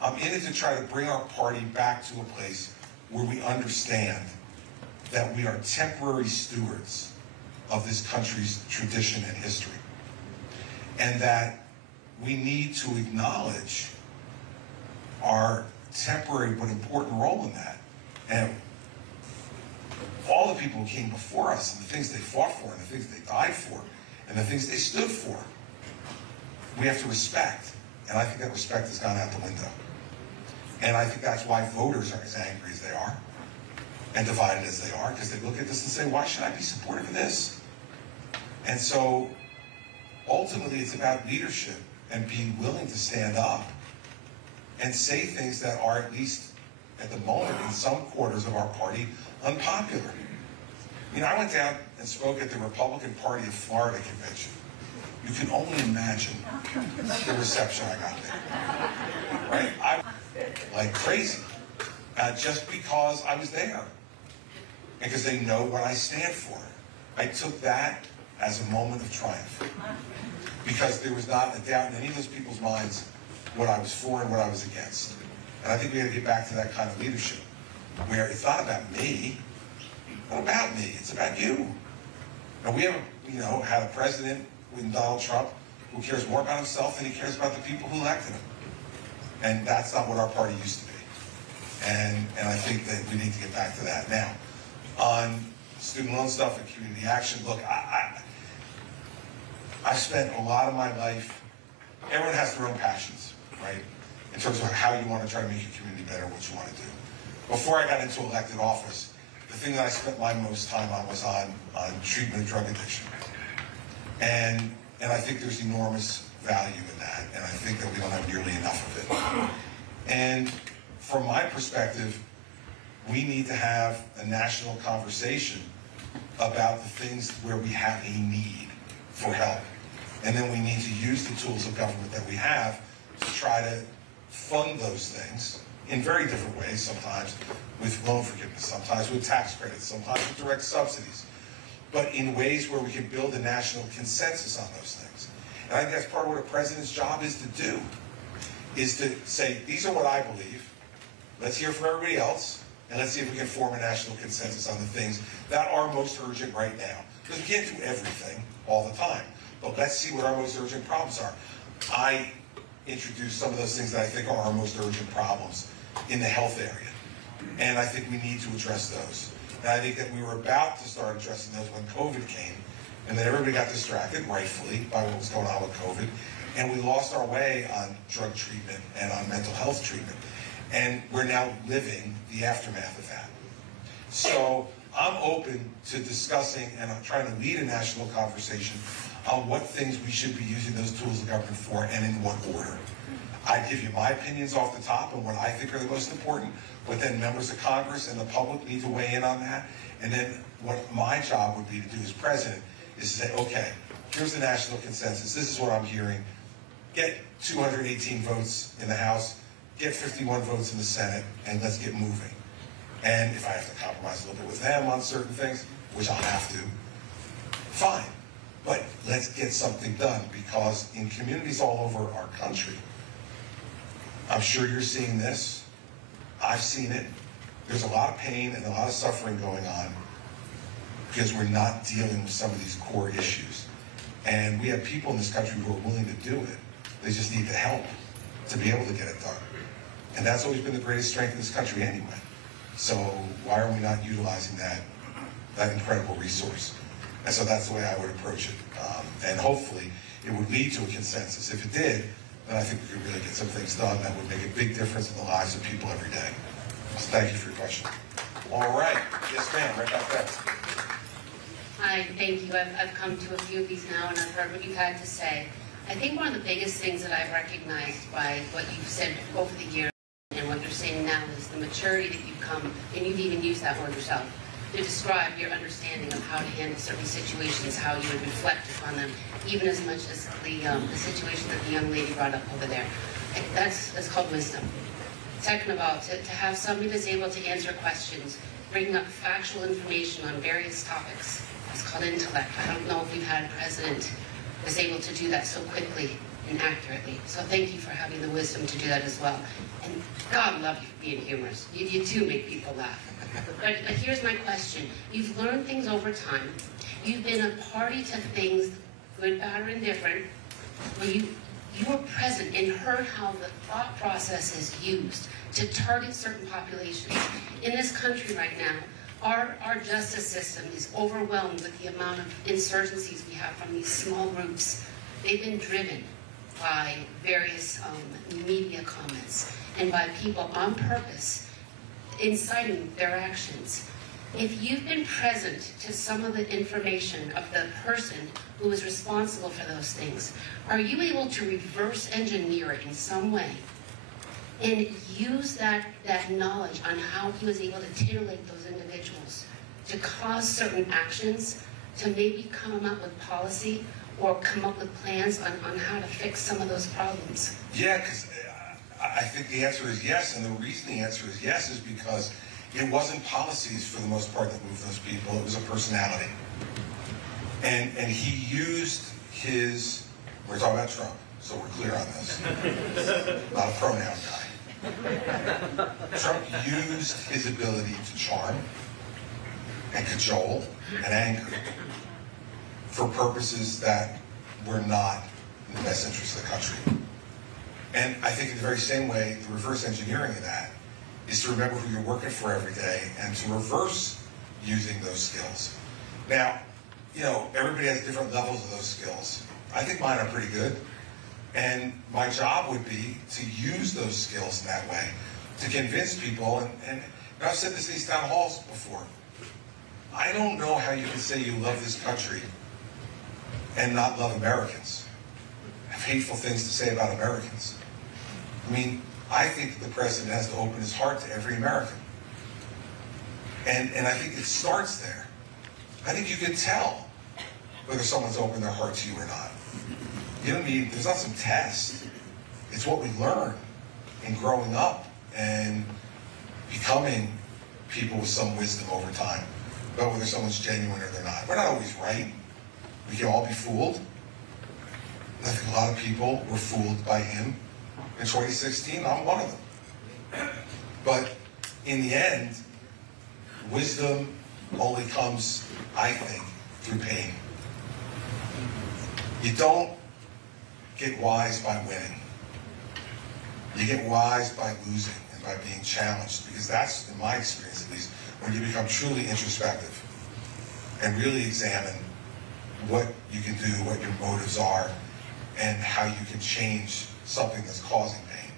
I'm in it to try to bring our party back to a place where we understand that we are temporary stewards of this country's tradition and history. And that we need to acknowledge our temporary but important role in that. And all the people who came before us and the things they fought for and the things they died for and the things they stood for, we have to respect. And I think that respect has gone out the window. And I think that's why voters are as angry as they are and divided as they are, because they look at this and say, why should I be supportive of this? And so ultimately it's about leadership and being willing to stand up and say things that are, at least at the moment in some quarters of our party, unpopular. I went down and spoke at the Republican Party of Florida convention. You can only imagine the reception I got there. Right? I like crazy. Just because I was there. And because they know what I stand for. I took that as a moment of triumph. Because there was not a doubt in any of those people's minds what I was for and what I was against. And I think we got to get back to that kind of leadership, where it's not about me. Not about me. It's about you. And we have, had a president in Donald Trump who cares more about himself than he cares about the people who elected him. And that's not what our party used to be. And I think that we need to get back to that. Now, on student loan stuff and community action, look, I've spent a lot of my life, everyone has their own passions, right? In terms of how you want to try to make your community better, what you want to do. Before I got into elected office, the thing that I spent my most time on was on treatment of drug addiction. And I think there's enormous value in that, and I think that we don't have nearly enough of it. And from my perspective, we need to have a national conversation about the things where we have a need for help. And then we need to use the tools of government that we have to try to fund those things in very different ways, sometimes with loan forgiveness, sometimes with tax credits, sometimes with direct subsidies, but in ways where we can build a national consensus on those things. And I think that's part of what a president's job is to do, is to say, these are what I believe. Let's hear from everybody else, and let's see if we can form a national consensus on the things that are most urgent right now. Because we can't do everything all the time, but let's see what our most urgent problems are. I introduced some of those things that I think are our most urgent problems in the health area, and I think we need to address those. And I think that we were about to start addressing those when COVID came, and then everybody got distracted, rightfully, by what was going on with COVID, and we lost our way on drug treatment and on mental health treatment. And we're now living the aftermath of that. So I'm open to discussing, and I'm trying to lead a national conversation on what things we should be using those tools of government for and in what order. I give you my opinions off the top and what I think are the most important, but then members of Congress and the public need to weigh in on that. And then what my job would be to do as president is to say, okay, here's the national consensus. This is what I'm hearing. Get 218 votes in the House, get 51 votes in the Senate, and let's get moving. And if I have to compromise a little bit with them on certain things, which I'll have to, fine. But let's get something done, because in communities all over our country, I'm sure you're seeing this. I've seen it. There's a lot of pain and a lot of suffering going on because we're not dealing with some of these core issues. And we have people in this country who are willing to do it. They just need the help to be able to get it done. And that's always been the greatest strength of this country anyway. So why are we not utilizing that incredible resource? And so that's the way I would approach it. And hopefully it would lead to a consensus. If it did, then I think we could really get some things done that would make a big difference in the lives of people every day. So thank you for your question. All right. Yes, ma'am. Right back there. Hi, thank you. I've come to a few of these now, and I've heard what you've had to say. I think one of the biggest things that I've recognized by what you've said over the years and what you're saying now is the maturity that you've come, and you've even used that word yourself, to describe your understanding of how to handle certain situations, how you would reflect upon them, even as much as the situation that the young lady brought up over there. That's called wisdom. Second of all, to have somebody that's able to answer questions, bring up factual information on various topics, that's called intellect. I don't know if we've had a president that's able to do that so quickly and accurately. So thank you for having the wisdom to do that as well. And God love you for being humorous. You do make people laugh. But here's my question. You've learned things over time. You've been a party to things, good, bad, or indifferent, where you were present and heard how the thought process is used to target certain populations. In this country right now, our justice system is overwhelmed with the amount of insurgencies we have from these small groups. They've been driven by various media comments and by people on purpose inciting their actions. If you've been present to some of the information of the person who is responsible for those things, are you able to reverse engineer it in some way and use that knowledge on how he was able to titillate those individuals to cause certain actions, to maybe come up with policy or come up with plans on how to fix some of those problems? Yeah, because I think the answer is yes, and the reason the answer is yes is because it wasn't policies for the most part that moved those people, it was a personality. And he used his, we're talking about Trump, so we're clear on this, not a pronoun guy. Trump used his ability to charm and cajole and anger for purposes that were not in the best interest of the country. And I think in the very same way, the reverse engineering of that is to remember who you're working for every day and to reverse using those skills. Now, you know, everybody has different levels of those skills. I think mine are pretty good. And my job would be to use those skills in that way, to convince people, and I've said this in these town halls before, I don't know how you can say you love this country and not love Americans, have hateful things to say about Americans. I mean, I think that the president has to open his heart to every American. And I think it starts there. I think you can tell whether someone's opened their heart to you or not. You know what I mean? There's not some test. It's what we learn in growing up and becoming people with some wisdom over time about whether someone's genuine or they're not. We're not always right. We can all be fooled. I think a lot of people were fooled by him In 2016, I'm one of them. But in the end, wisdom only comes, I think, through pain. You don't get wise by winning. You get wise by losing and by being challenged, because that's, in my experience at least, when you become truly introspective and really examine what you can do, what your motives are, and how you can change something that's causing pain.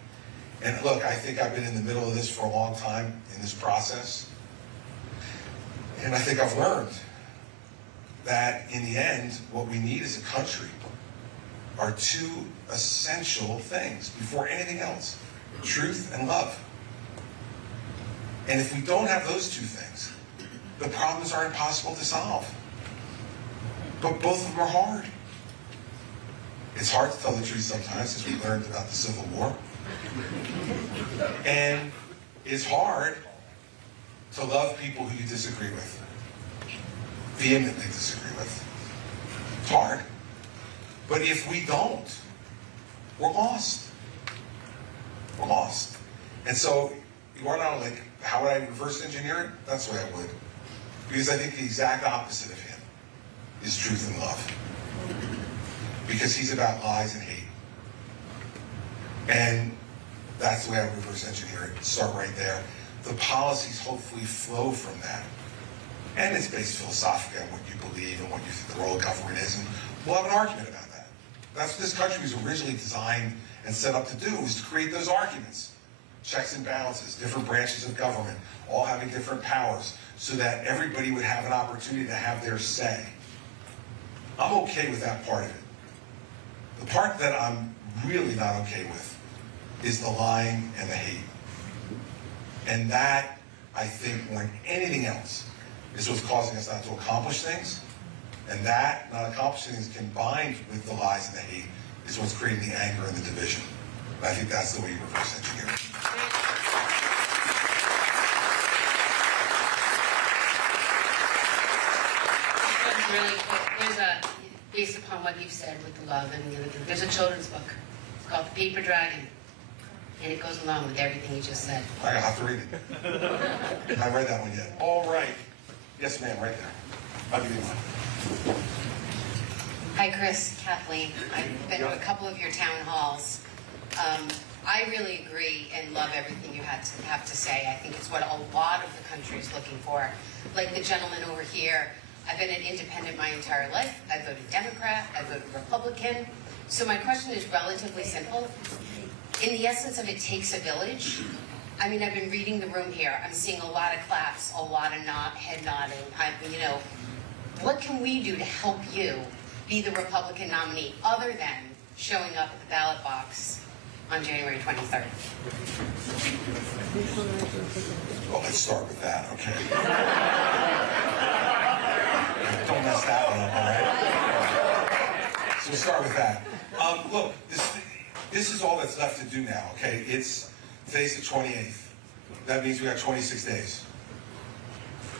And look, I think I've been in the middle of this for a long time in this process, and I think I've learned that in the end, what we need as a country are two essential things before anything else: truth and love. And if we don't have those two things, the problems are impossible to solve. But both of them are hard. It's hard to tell the truth sometimes, as we learned about the Civil War. And it's hard to love people who you disagree with, vehemently disagree with. It's hard. But if we don't, we're lost. We're lost. And so, you want to know, like, how would I reverse engineer it? That's the way I would. Because I think the exact opposite of him is truth and love. Because he's about lies and hate. And that's the way I would reverse engineer it. Start right there. The policies hopefully flow from that. And it's based philosophically on what you believe and what you think the role of government is. And we'll have an argument about that. That's what this country was originally designed and set up to do, was to create those arguments. Checks and balances, different branches of government, all having different powers, so that everybody would have an opportunity to have their say. I'm okay with that part of it. The part that I'm really not okay with is the lying and the hate. And that, I think, more than anything else, is what's causing us not to accomplish things. And that, not accomplishing things, combined with the lies and the hate, is what's creating the anger and the division. And I think that's the way you reverse engineer it. Really quick, based upon what you've said with the love and the other thing, there's a children's book. It's called The Paper Dragon. And it goes along with everything you just said. I have to read it. I haven't read that one yet. All right. Yes, ma'am, right there. I'll give you one. Hi, Chris, Kathleen. I've been to a couple of your town halls. I really agree and love everything you have to say. I think it's what a lot of the country is looking for. Like the gentleman over here, I've been an independent my entire life. I voted Democrat. I voted Republican. So my question is relatively simple. In the essence of it takes a village, I mean, I've been reading the room here. I'm seeing a lot of claps, a lot of head nodding. What can we do to help you be the Republican nominee other than showing up at the ballot box on January 23rd? Well, let's start with that, okay? Don't mess that one up, all right? So we'll start with that. Look, this is all that's left to do now, okay? Today's the 28th. That means we got 26 days.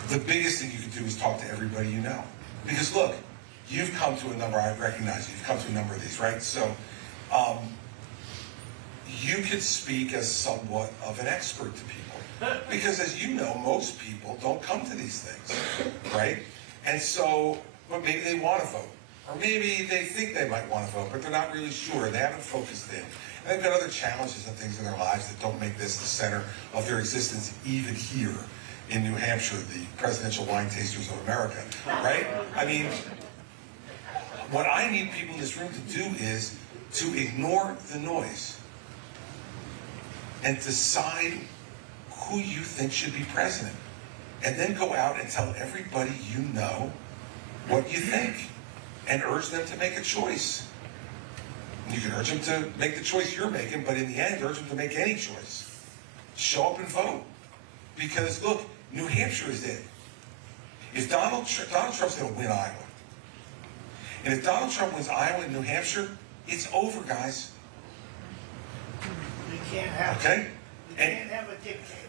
The biggest thing you can do is talk to everybody you know. Because look, you've come to a number, I recognize you've come to a number of these, right? So, you could speak as somewhat of an expert to people. Because as you know, most people don't come to these things, right? And so, but maybe they want to vote. Or maybe they think they might want to vote, but they're not really sure. They haven't focused in. And they've got other challenges and things in their lives that don't make this the center of their existence, even here in New Hampshire, the presidential wine tasters of America, right? I mean, what I need people in this room to do is to ignore the noise and decide who you think should be president. And then go out and tell everybody you know what you think and urge them to make a choice. You can urge them to make the choice you're making, but in the end, urge them to make any choice. Show up and vote. Because, look, New Hampshire is it. If Donald Trump's going to win Iowa, and if Donald Trump wins Iowa and New Hampshire, it's over, guys. You can't have You can't have a dictator.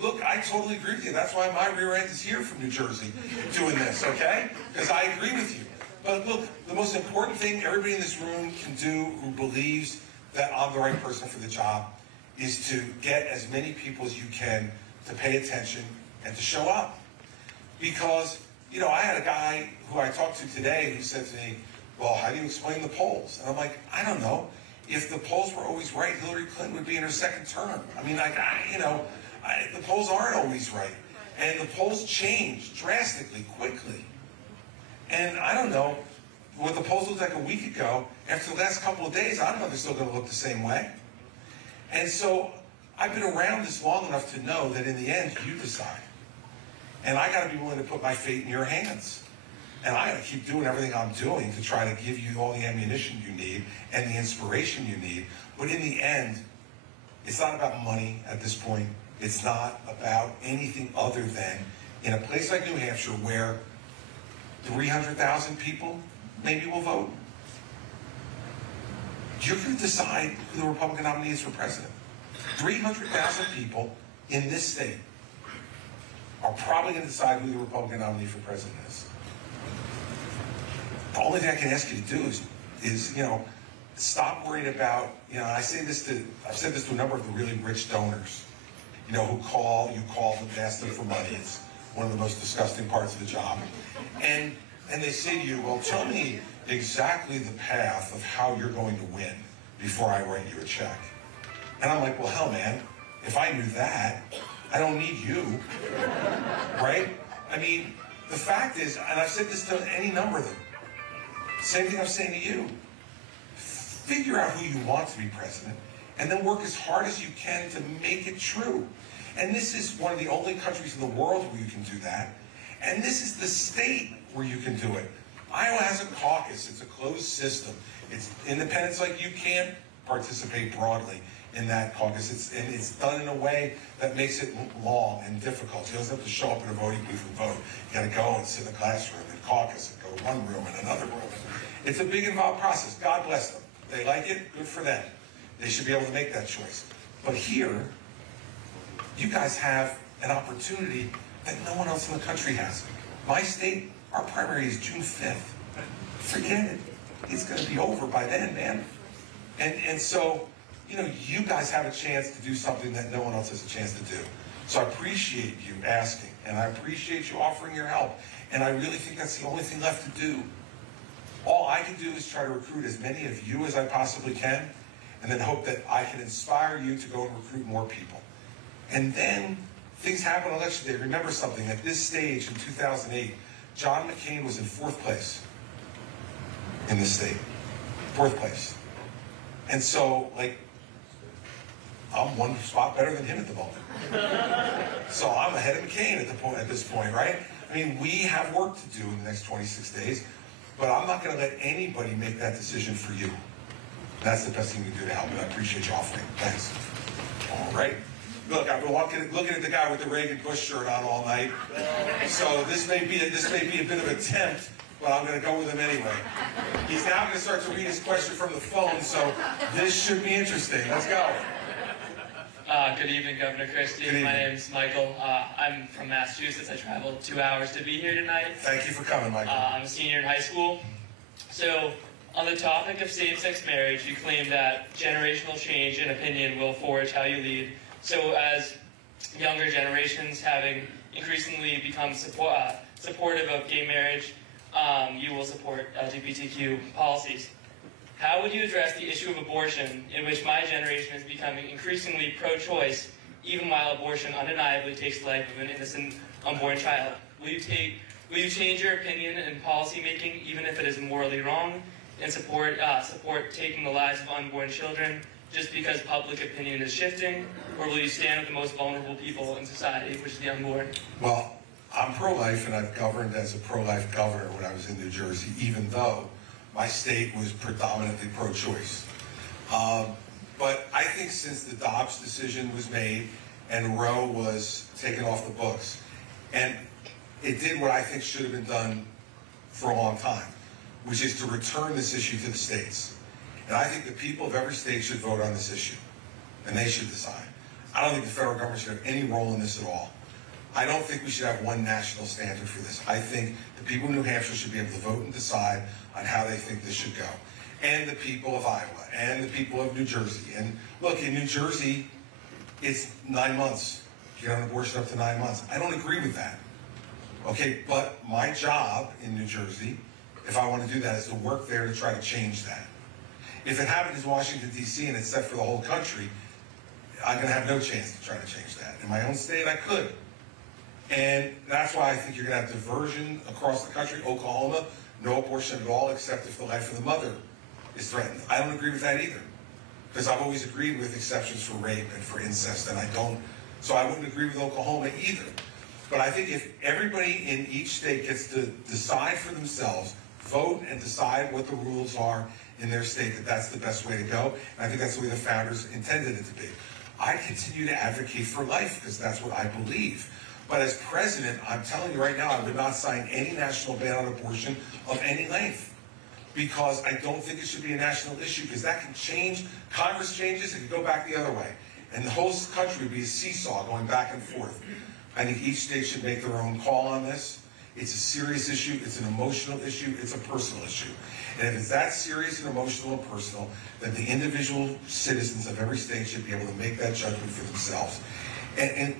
Look, I totally agree with you. That's why my rear end is here from New Jersey doing this, okay? Because I agree with you. But look, the most important thing everybody in this room can do who believes that I'm the right person for the job is to get as many people as you can to pay attention and to show up. Because, you know, I had a guy who I talked to today who said to me, well, how do you explain the polls? And I'm like, I don't know. If the polls were always right, Hillary Clinton would be in her second term. I mean, like, the polls aren't always right. And the polls change drastically, quickly. And I don't know what the polls looked like a week ago. After the last couple of days, I don't know if they're still going to look the same way. And so I've been around this long enough to know that in the end, you decide. And I got to be willing to put my fate in your hands. And I got to keep doing everything I'm doing to try to give you all the ammunition you need and the inspiration you need. But in the end, it's not about money at this point. It's not about anything other than in a place like New Hampshire where 300,000 people maybe will vote. You're going to decide who the Republican nominee is for president. 300,000 people in this state are probably going to decide who the Republican nominee for president is. The only thing I can ask you to do is stop worrying about, I've said this to a number of the really rich donors, who you call them, ask them for money. It's one of the most disgusting parts of the job. And they say to you, well, tell me exactly the path of how you're going to win before I write you a check. And I'm like, well, hell, man, if I knew that, I don't need you, right? I mean, the fact is, and I've said this to any number of them, same thing I'm saying to you, figure out who you want to be president, and then work as hard as you can to make it true. And this is one of the only countries in the world where you can do that. And this is the state where you can do it. Iowa has a caucus. It's a closed system. It's independents like you can't participate broadly in that caucus. It's done in a way that makes it long and difficult. You don't have to show up in a voting booth and vote. You got to go and sit in a classroom and caucus and go to one room and another room. It's a big involved process. God bless them. They like it, good for them. They should be able to make that choice. But here, you guys have an opportunity that no one else in the country has. My state, our primary is June 5th. Forget it. It's going to be over by then, man. And so, you guys have a chance to do something that no one else has a chance to do. So I appreciate you asking, and I appreciate you offering your help. And I really think that's the only thing left to do. All I can do is try to recruit as many of you as I possibly can, and then hope that I can inspire you to go and recruit more people. And then things happen on election day. Remember something, at this stage in 2008, John McCain was in 4th place in this state. 4th place. And so, I'm one spot better than him at the moment. So I'm ahead of McCain at this point, right? I mean, we have work to do in the next 26 days, but I'm not going to let anybody make that decision for you. That's the best thing we can do to help, and I appreciate you offering. Thanks. All right. Look, I've been looking at the guy with the Reagan Bush shirt on all night. So this may be a bit of a tempt, but I'm going to go with him anyway. He's now going to start to read his question from the phone, so this should be interesting. Let's go. Good evening, Governor Christie. My name's Michael. I'm from Massachusetts. I traveled 2 hours to be here tonight. Thank you for coming, Michael. I'm a senior in high school. So, on the topic of same-sex marriage, you claim that generational change in opinion will forge how you lead. So, as younger generations having increasingly become supportive of gay marriage, you will support LGBTQ policies. How would you address the issue of abortion, in which my generation is becoming increasingly pro-choice, even while abortion undeniably takes the life of an innocent unborn child? Will you change your opinion in policymaking, even if it is morally wrong, and support taking the lives of unborn children just because public opinion is shifting? Or will you stand with the most vulnerable people in society, which is the unborn? Well, I'm pro-life, and I've governed as a pro-life governor when I was in New Jersey, even though my state was predominantly pro-choice. But I think since the Dobbs decision was made and Roe was taken off the books, and it did what I think should have been done for a long time, which is to return this issue to the states. And I think the people of every state should vote on this issue, and they should decide. I don't think the federal government should have any role in this at all. I don't think we should have one national standard for this. I think the people of New Hampshire should be able to vote and decide on how they think this should go. and the people of Iowa, and the people of New Jersey. And look, in New Jersey, it's 9 months. You have an abortion up to 9 months. I don't agree with that. Okay, but my job in New Jersey, if I want to do that, is to work there to try to change that. If it happened in Washington, D.C., and it's set for the whole country, I'm going to have no chance to try to change that. In my own state, I could. And that's why I think you're going to have diversion across the country. Oklahoma, no abortion at all, except if the life of the mother is threatened. I don't agree with that either, because I've always agreed with exceptions for rape and for incest, and I don't, so I wouldn't agree with Oklahoma either. But I think if everybody in each state gets to decide for themselves, vote and decide what the rules are in their state, that that's the best way to go. And I think that's the way the founders intended it to be. I continue to advocate for life because that's what I believe. But as president, I'm telling you right now, I would not sign any national ban on abortion of any length, because I don't think it should be a national issue, because that can change. Congress changes, it can go back the other way. And the whole country would be a seesaw going back and forth. I think each state should make their own call on this. It's a serious issue, it's an emotional issue, it's a personal issue. And if it's that serious and emotional and personal, then the individual citizens of every state should be able to make that judgment for themselves. And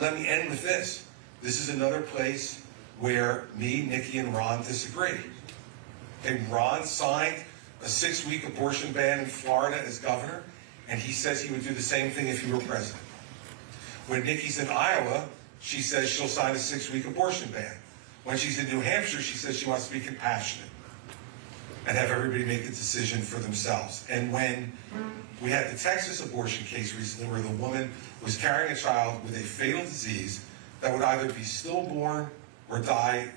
let me end with this. This is another place where me, Nikki, and Ron disagree. And Ron signed a 6-week abortion ban in Florida as governor, and he says he would do the same thing if he were president. When Nikki's in Iowa, she says she'll sign a 6-week abortion ban. When she's in New Hampshire, she says she wants to be compassionate and have everybody make the decision for themselves. And when we had the Texas abortion case recently where the woman was carrying a child with a fatal disease that would either be stillborn or die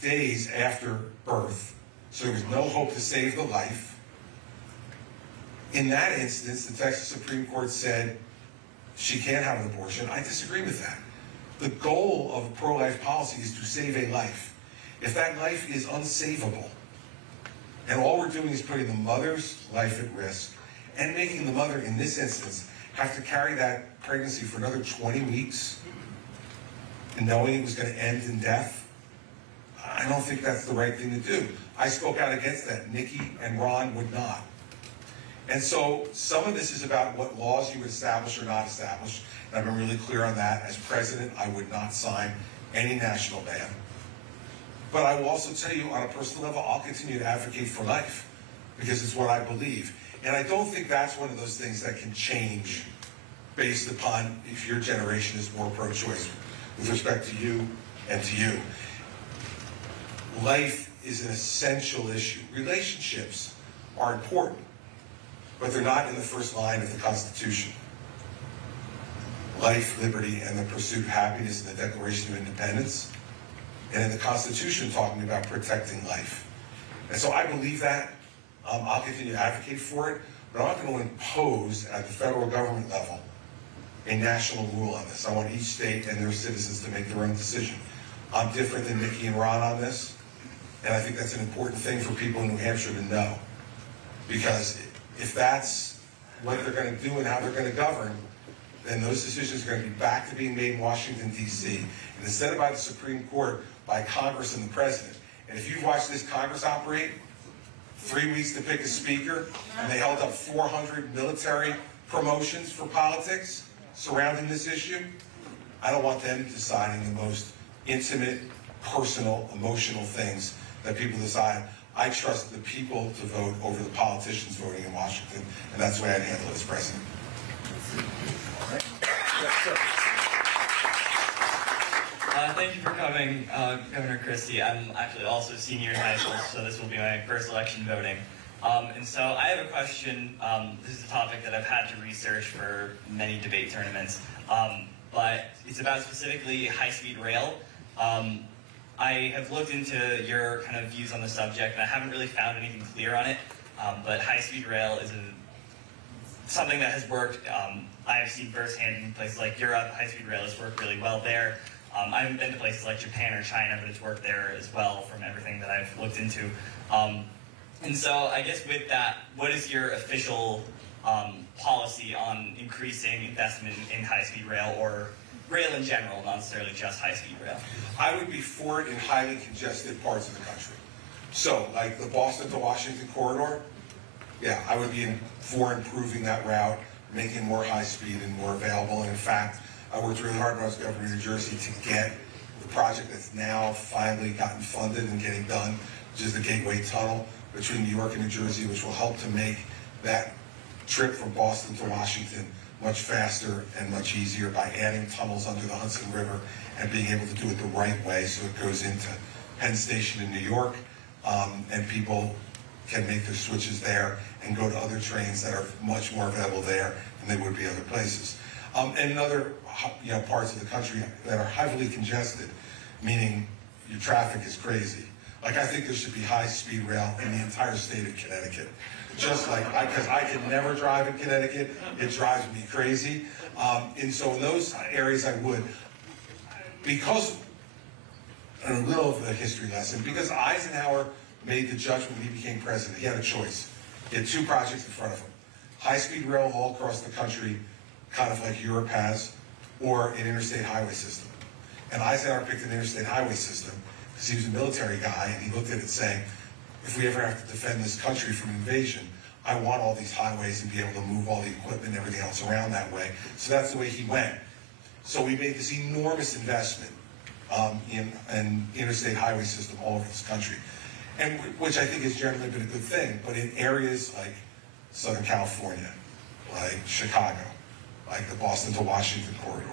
days after birth, so there was no hope to save the life, in that instance, the Texas Supreme Court said she can't have an abortion. I disagree with that. The goal of pro-life policy is to save a life. If that life is unsavable, and all we're doing is putting the mother's life at risk and making the mother, in this instance, have to carry that pregnancy for another 20 weeks and knowing it was going to end in death, I don't think that's the right thing to do. I spoke out against that. Nikki and Ron would not. And so some of this is about what laws you would establish or not establish. And I've been really clear on that. As president, I would not sign any national ban. But I will also tell you, on a personal level, I'll continue to advocate for life because it's what I believe. And I don't think that's one of those things that can change based upon if your generation is more pro-choice with respect to you and to you. Life is an essential issue. Relationships are important, but they're not in the first line of the Constitution. Life, liberty, and the pursuit of happiness in the Declaration of Independence, and in the Constitution talking about protecting life. And so I believe that. I'll continue to advocate for it, but I'm not going to impose at the federal government level a national rule on this. I want each state and their citizens to make their own decision. I'm different than Nikki and Ron on this, and I think that's an important thing for people in New Hampshire to know. Because if that's what they're going to do and how they're going to govern, then those decisions are going to be back to being made in Washington, D.C. And instead of by the Supreme Court, by Congress and the President. And if you've watched this Congress operate, 3 weeks to pick a speaker, and they held up 400 military promotions for politics surrounding this issue, I don't want them deciding the most intimate, personal, emotional things that people decide. I trust the people to vote over the politicians voting in Washington, and that's the way I'd handle it as president. Thank you for coming, Governor Christie. I'm actually also a senior in high school, so this will be my first election voting. And so I have a question. This is a topic that I've had to research for many debate tournaments, but it's about specifically high-speed rail. I have looked into your kind of views on the subject, and I haven't really found anything clear on it, but high-speed rail is something that has worked. I have seen firsthand in places like Europe, high-speed rail has worked really well there. I haven't been to places like Japan or China, but it's worked there as well from everything that I've looked into. And so I guess with that, what is your official policy on increasing investment in high-speed rail or rail in general, not necessarily just high-speed rail? I would be for it in highly congested parts of the country. So, like the Boston to Washington corridor, yeah, I would be for improving that route, making it more high-speed and more available. And in fact, I worked really hard when I was governor of New Jersey to get the project that's now finally gotten funded and getting done, which is the Gateway Tunnel between New York and New Jersey, which will help to make that trip from Boston to Washington much faster and much easier by adding tunnels under the Hudson River and being able to do it the right way so it goes into Penn Station in New York, and people can make their switches there and go to other trains that are much more available there than they would be other places. And in other parts of the country that are heavily congested, meaning your traffic is crazy. Like, I think there should be high-speed rail in the entire state of Connecticut. Just like, because I can never drive in Connecticut, it drives me crazy. And so in those areas I would. Because, and a little of a history lesson, because Eisenhower made the judgment when he became president. He had a choice. He had two projects in front of him. High-speed rail all across the country, kind of like Europe has, or an interstate highway system. And Eisenhower picked an interstate highway system because he was a military guy, and he looked at it saying, if we ever have to defend this country from invasion, I want all these highways and be able to move all the equipment and everything else around that way. So that's the way he went. So we made this enormous investment in an interstate highway system all over this country, and which I think has generally been a good thing. But in areas like Southern California, like Chicago, like the Boston to Washington corridor,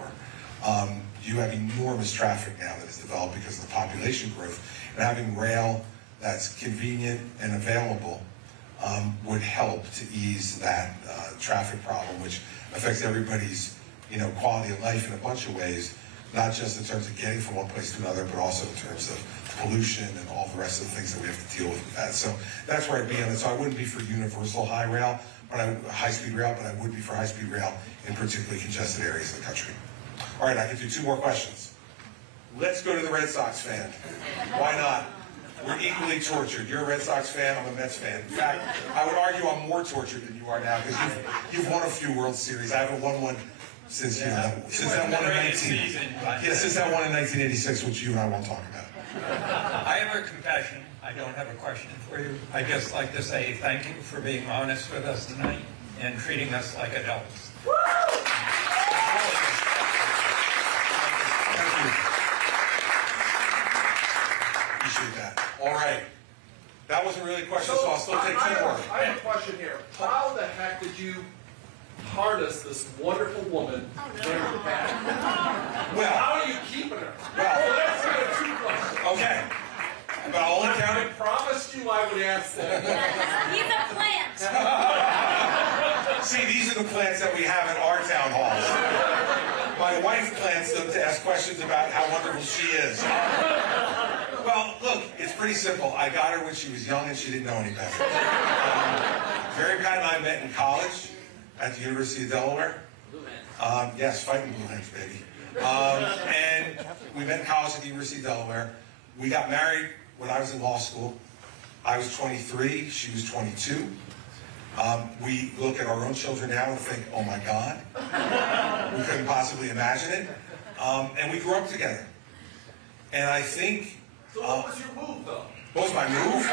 you have enormous traffic now that has developed because of the population growth, and having rail that's convenient and available would help to ease that traffic problem, which affects everybody's quality of life in a bunch of ways, not just in terms of getting from one place to another, but also in terms of pollution and all the rest of the things that we have to deal with that. So that's where I'd be on it. So I wouldn't be for universal high-speed rail, but I would be for high-speed rail in particularly congested areas of the country. All right, I can do two more questions. Let's go to the Red Sox fan. Why not? We're equally tortured. You're a Red Sox fan, I'm a Mets fan. In fact, I would argue I'm more tortured than you are now because you've won a few World Series. I haven't won one since that one in 1986, which you and I won't talk about. I have a confession. I don't have a question for you. I'd just like to say thank you for being honest with us tonight and treating us like adults. Appreciate that. All right. That wasn't really a question, so I'll still take two more. I have a question here. How the heck did you harness this wonderful woman very bad? Well, how are you keeping her? Well, that's kind of two questions. Okay. But I'll only count it. I promised you I would ask that. He's a plant. See, these are the plants that we have at our town halls. My wife plants them to ask questions about how wonderful she is. Well, look, it's pretty simple. I got her when she was young and she didn't know any better. Mary Pat and I met in college at the University of Delaware. Yes, fighting blue hens, baby. And we met in college at the University of Delaware. We got married when I was in law school. I was 23, she was 22. We look at our own children now and think, oh my God, we couldn't possibly imagine it. And we grew up together. And I think... So what was your move, though? What was my move?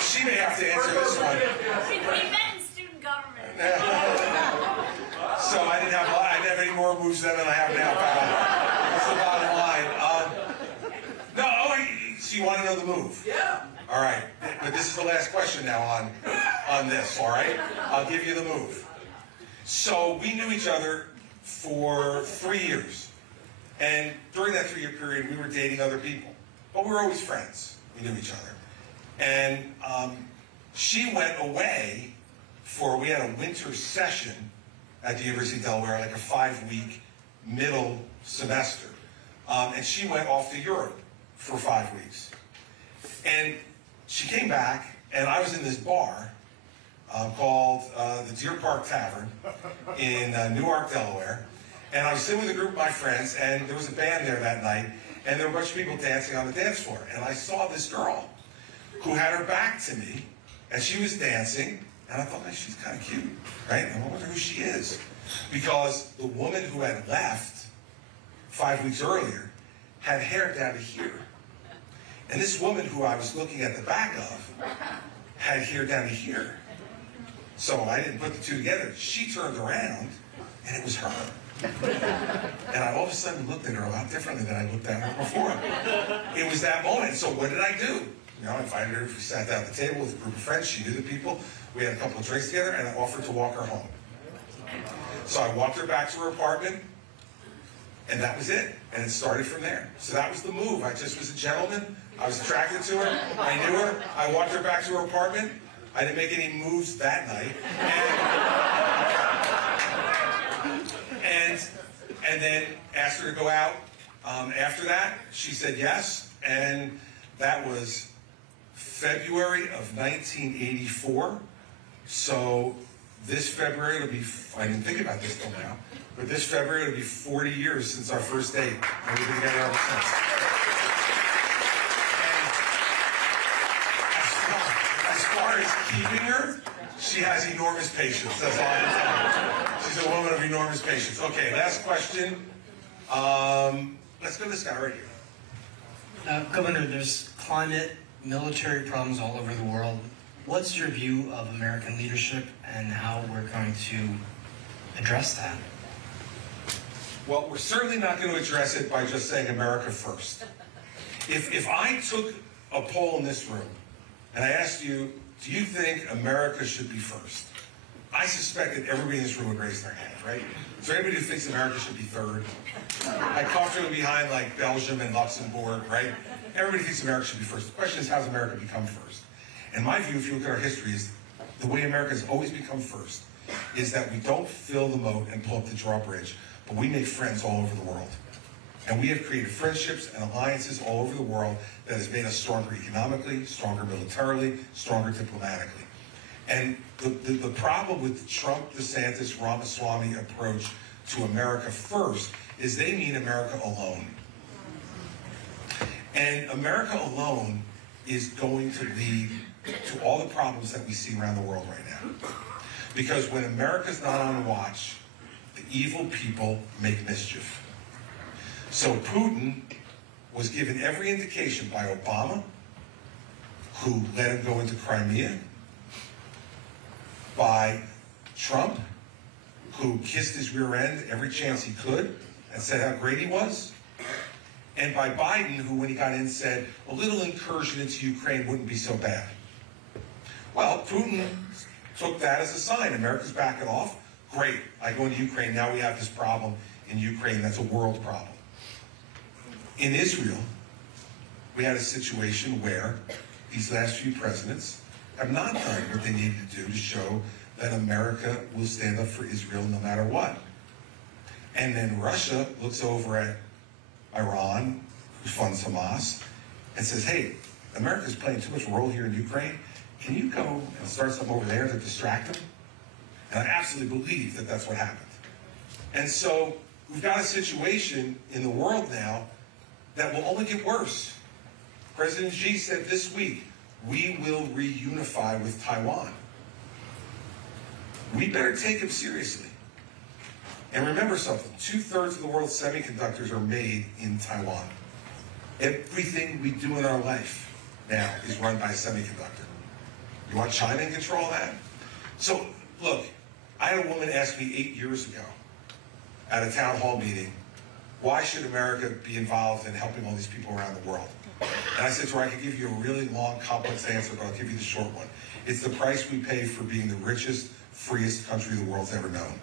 She may have to answer this one. We met in student government. So I didn't have any more moves then than I have now, pal. That's the bottom line. So you want to know the move? Yeah. All right, but this is the last question now on this, all right? I'll give you the move. So we knew each other for 3 years. And during that 3-year period, we were dating other people. But we were always friends. We knew each other. And she went away we had a winter session at the University of Delaware, like a 5-week middle semester. And she went off to Europe for 5 weeks. And she came back, and I was in this bar called the Deer Park Tavern in Newark, Delaware. And I was sitting with a group of my friends, and there was a band there that night, and there were a bunch of people dancing on the dance floor. And I saw this girl who had her back to me, and she was dancing, and I thought, man, she's kind of cute, right? And I wonder who she is. Because the woman who had left 5 weeks earlier had hair down to here. And this woman who I was looking at the back of had hair down to here. So I didn't put the two together. She turned around, and it was her. And I all of a sudden looked at her a lot differently than I looked at her before. It was that moment. So what did I do? You know, I invited her, we sat down at the table with a group of friends. She knew the people. We had a couple of drinks together, and I offered to walk her home. So I walked her back to her apartment, and that was it. And it started from there. So that was the move. I just was a gentleman. I was attracted to her. I knew her. I walked her back to her apartment. I didn't make any moves that night. And then asked her to go out. After that, she said yes. And that was February of 1984. So this February, it'll be, I didn't think about this till now, but this February, it'll be 40 years since our first date. And we've been together ever since. And as far as keeping her, she has enormous patience. That's all I can tell you. She's a woman of enormous patience. Okay, last question. Let's go to this guy right here. Governor, there's climate, military problems all over the world. What's your view of American leadership and how we're going to address that? Well, we're certainly not going to address it by just saying America first. If I took a poll in this room and I asked you, do you think America should be first? I suspect that everybody in this room would raise their hand, right? So anybody who thinks America should be third, I comfortably behind like Belgium and Luxembourg, right? Everybody thinks America should be first. The question is, how's America become first? And my view, if you look at our history, is the way America has always become first is that we don't fill the moat and pull up the drawbridge, but we make friends all over the world. And we have created friendships and alliances all over the world that has made us stronger economically, stronger militarily, stronger diplomatically. And the problem with the Trump, DeSantis, Ramaswamy approach to America first is they mean America alone. And America alone is going to lead to all the problems that we see around the world right now. Because when America's not on watch, the evil people make mischief. So Putin was given every indication by Obama, who let him go into Crimea, by Trump, who kissed his rear end every chance he could and said how great he was, and by Biden, who when he got in said a little incursion into Ukraine wouldn't be so bad. Well, Putin took that as a sign. America's backing off. Great, I go into Ukraine. Now we have this problem in Ukraine. That's a world problem. In Israel, we had a situation where these last few presidents have not done what they needed to do to show that America will stand up for Israel no matter what. And then Russia looks over at Iran, who funds Hamas, and says, hey, America's playing too much role here in Ukraine. Can you go and start something over there to distract them? And I absolutely believe that that's what happened. And so we've got a situation in the world now that will only get worse. President Xi said this week, we will reunify with Taiwan. We better take him seriously. And remember something, 2/3 of the world's semiconductors are made in Taiwan. Everything we do in our life now is run by a semiconductor. You want China in control of that? So, look, I had a woman ask me 8 years ago at a town hall meeting, why should America be involved in helping all these people around the world? And I said to her, I could give you a really long, complex answer, but I'll give you the short one. It's the price we pay for being the richest, freest country the world's ever known.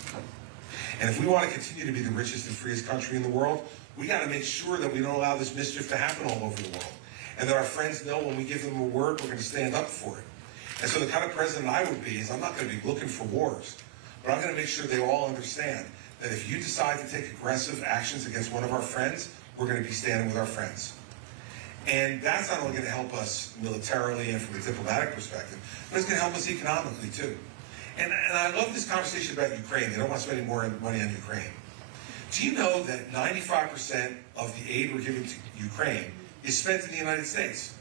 And if we want to continue to be the richest and freest country in the world, we got to make sure that we don't allow this mischief to happen all over the world. And that our friends know when we give them a word, we're going to stand up for it. And so the kind of president I would be is I'm not going to be looking for wars, but I'm going to make sure they all understand that if you decide to take aggressive actions against one of our friends, we're going to be standing with our friends. And that's not only going to help us militarily and from a diplomatic perspective, but it's going to help us economically too. And I love this conversation about Ukraine. They don't want to spend any more money on Ukraine. Do you know that 95% of the aid we're giving to Ukraine is spent in the United States?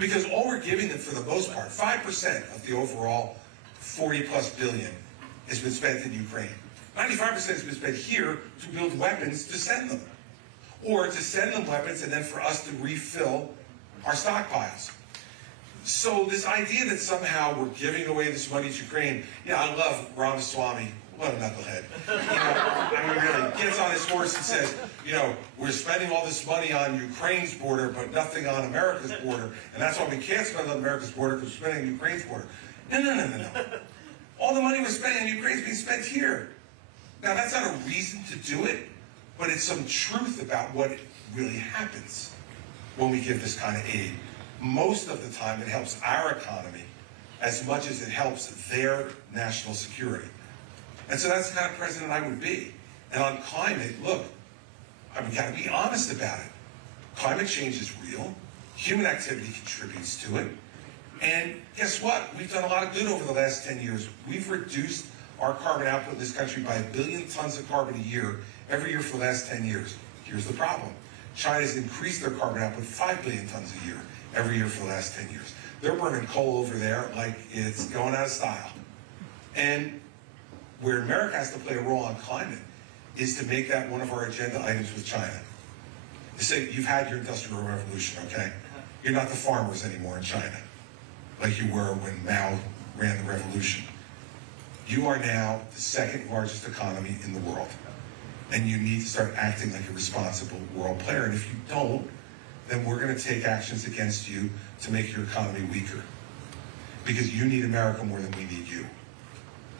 Because all we're giving them for the most part, 5% of the overall 40+ billion has been spent in Ukraine. 95% has been spent here to build weapons to send them. Or to send them weapons and then for us to refill our stockpiles. So this idea that somehow we're giving away this money to Ukraine, yeah, I love Ramaswamy. What a knucklehead. I mean, really, gets on his horse and says, we're spending all this money on Ukraine's border, but nothing on America's border. And that's why we can't spend on America's border, because we're spending on Ukraine's border. No. All the money we're spending on Ukraine is being spent here. Now, that's not a reason to do it, but it's some truth about what really happens when we give this kind of aid. Most of the time, it helps our economy as much as it helps their national security. And so that's the kind of president I would be. And on climate, look, we've got to be honest about it. Climate change is real. Human activity contributes to it. And guess what? We've done a lot of good over the last 10 years. We've reduced our carbon output in this country by 1 billion tons of carbon a year, every year for the last 10 years. Here's the problem. China's increased their carbon output 5 billion tons a year, every year for the last 10 years. They're burning coal over there like it's going out of style. And where America has to play a role on climate is to make that one of our agenda items with China. To say, you've had your industrial revolution, okay? You're not the farmers anymore in China, like you were when Mao ran the revolution. You are now the second largest economy in the world. And you need to start acting like a responsible world player. And if you don't, then we're going to take actions against you to make your economy weaker. Because you need America more than we need you.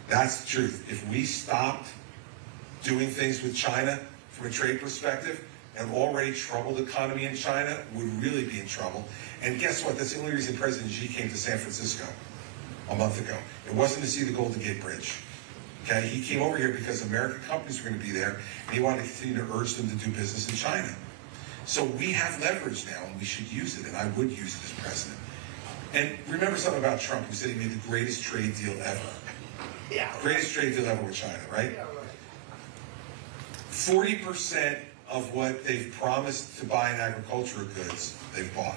That's the truth. If we stopped doing things with China from a trade perspective, an already troubled economy in China would really be in trouble. And guess what? That's the only reason President Xi came to San Francisco a month ago. It wasn't to see the Golden Gate Bridge. Okay? He came over here because American companies were going to be there, and he wanted to continue to urge them to do business in China. So we have leverage now, and we should use it, and I would use it as president. And remember something about Trump, who said he made the greatest trade deal ever. Yeah. Greatest trade deal ever with China, right? 40% of what they've promised to buy in agricultural goods, they've bought.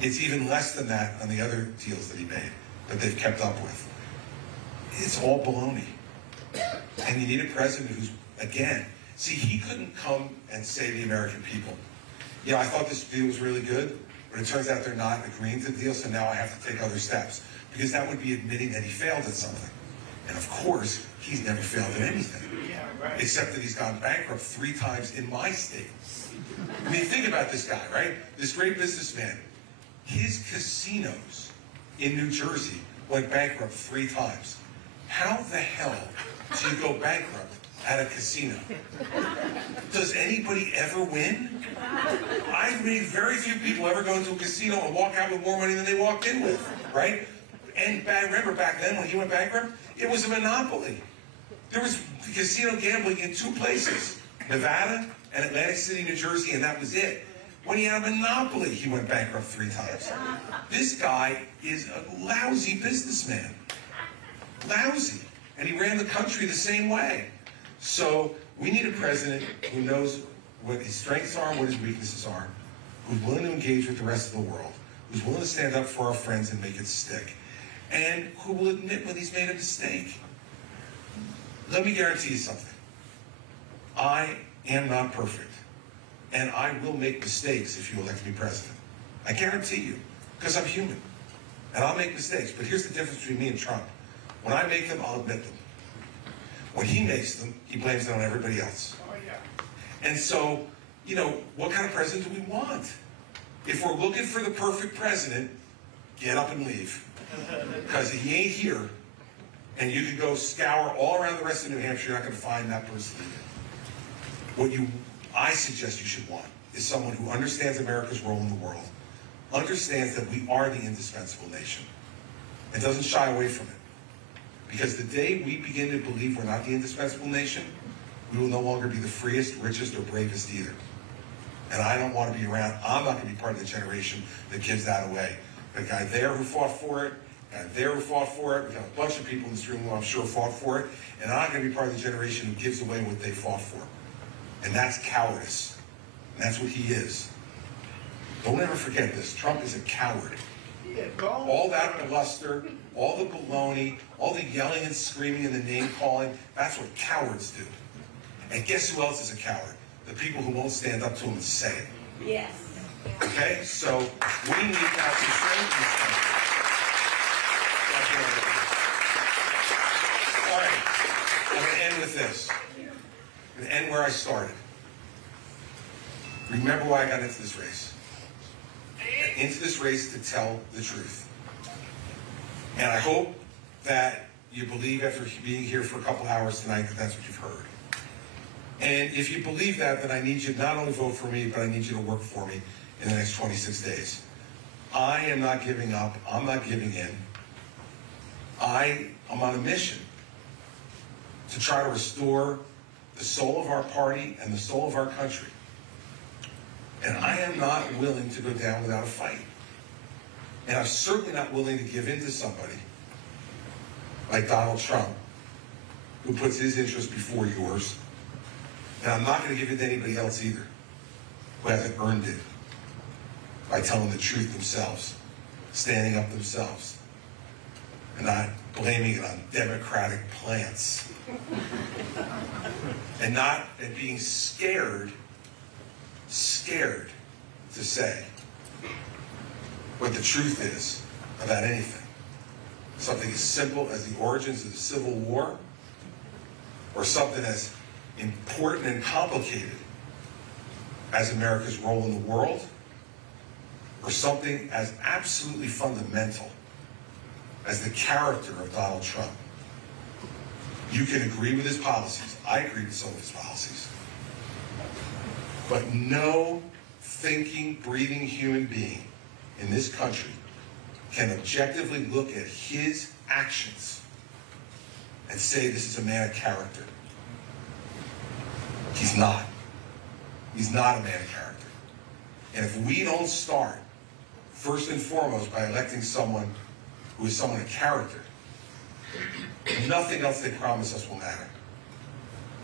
It's even less than that on the other deals that he made, that they've kept up with. It's all baloney. And you need a president who's, again, see, he couldn't come and say to the American people, I thought this deal was really good, but it turns out they're not agreeing to the deal, so now I have to take other steps. Because that would be admitting that he failed at something. And of course, he's never failed at anything. Except that he's gone bankrupt 3 times in my state. I mean, think about this guy, right? This great businessman. His casinos in New Jersey went bankrupt 3 times. How the hell do you go bankrupt at a casino? Does anybody ever win? I've made very few people ever go into a casino and walk out with more money than they walked in with, right? And remember back then when he went bankrupt, it was a monopoly. There was casino gambling in 2 places, Nevada and Atlantic City, New Jersey, and that was it. When he had a monopoly, he went bankrupt 3 times. This guy is a lousy businessman. Lousy. And he ran the country the same way. So we need a president who knows what his strengths are and what his weaknesses are, who's willing to engage with the rest of the world, who's willing to stand up for our friends and make it stick, and who will admit when he's made a mistake. Let me guarantee you something. I am not perfect, and I will make mistakes if you elect me president. I guarantee you, because I'm human, and I'll make mistakes. But here's the difference between me and Trump. When I make them, I'll admit them. When he makes them, he blames them on everybody else. Oh, yeah. And so, what kind of president do we want? If we're looking for the perfect president, get up and leave. Because he ain't here. And you can go scour all around the rest of New Hampshire, you're not going to find that person either. What I suggest you should want is someone who understands America's role in the world, understands that we are the indispensable nation, and doesn't shy away from it. Because the day we begin to believe we're not the indispensable nation, we will no longer be the freest, richest, or bravest either. And I don't want to be around. I'm not going to be part of the generation that gives that away. The guy there who fought for it, the guy there who fought for it, we've got a bunch of people in this room who I'm sure fought for it, and I'm not going to be part of the generation who gives away what they fought for. And that's cowardice. And that's what he is. Don't ever forget this. Trump is a coward. All that bluster, all the baloney, all the yelling and screaming and the name calling, that's what cowards do. And guess who else is a coward? The people who won't stand up to him and say it. Yes. Okay? So we need to have some strength in this country. All right. I'm going to end with this. I'm going to end where I started. Remember why I got into this race. I got into this race to tell the truth. And I hope that you believe after being here for a couple hours tonight that that's what you've heard. And if you believe that, then I need you to not only vote for me, but I need you to work for me in the next 26 days. I am not giving up. I'm not giving in. I am on a mission to try to restore the soul of our party and the soul of our country. And I am not willing to go down without a fight. And I'm certainly not willing to give in to somebody like Donald Trump, who puts his interest before yours. And I'm not going to give in to anybody else either, who hasn't earned it by telling the truth themselves, standing up themselves, and not blaming it on Democratic plants. And being scared to say what the truth is about anything. Something as simple as the origins of the Civil War, or something as important and complicated as America's role in the world, or something as absolutely fundamental as the character of Donald Trump. You can agree with his policies. I agree with some of his policies. But no thinking, breathing human being in this country can objectively look at his actions and say this is a man of character. He's not. He's not a man of character. And if we don't start, first and foremost, by electing someone who is someone of character, nothing else they promise us will matter.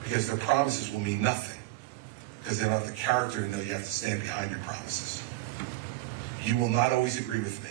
Because their promises will mean nothing. Because they don't have the character to know you have to stand behind your promises. You will not always agree with me.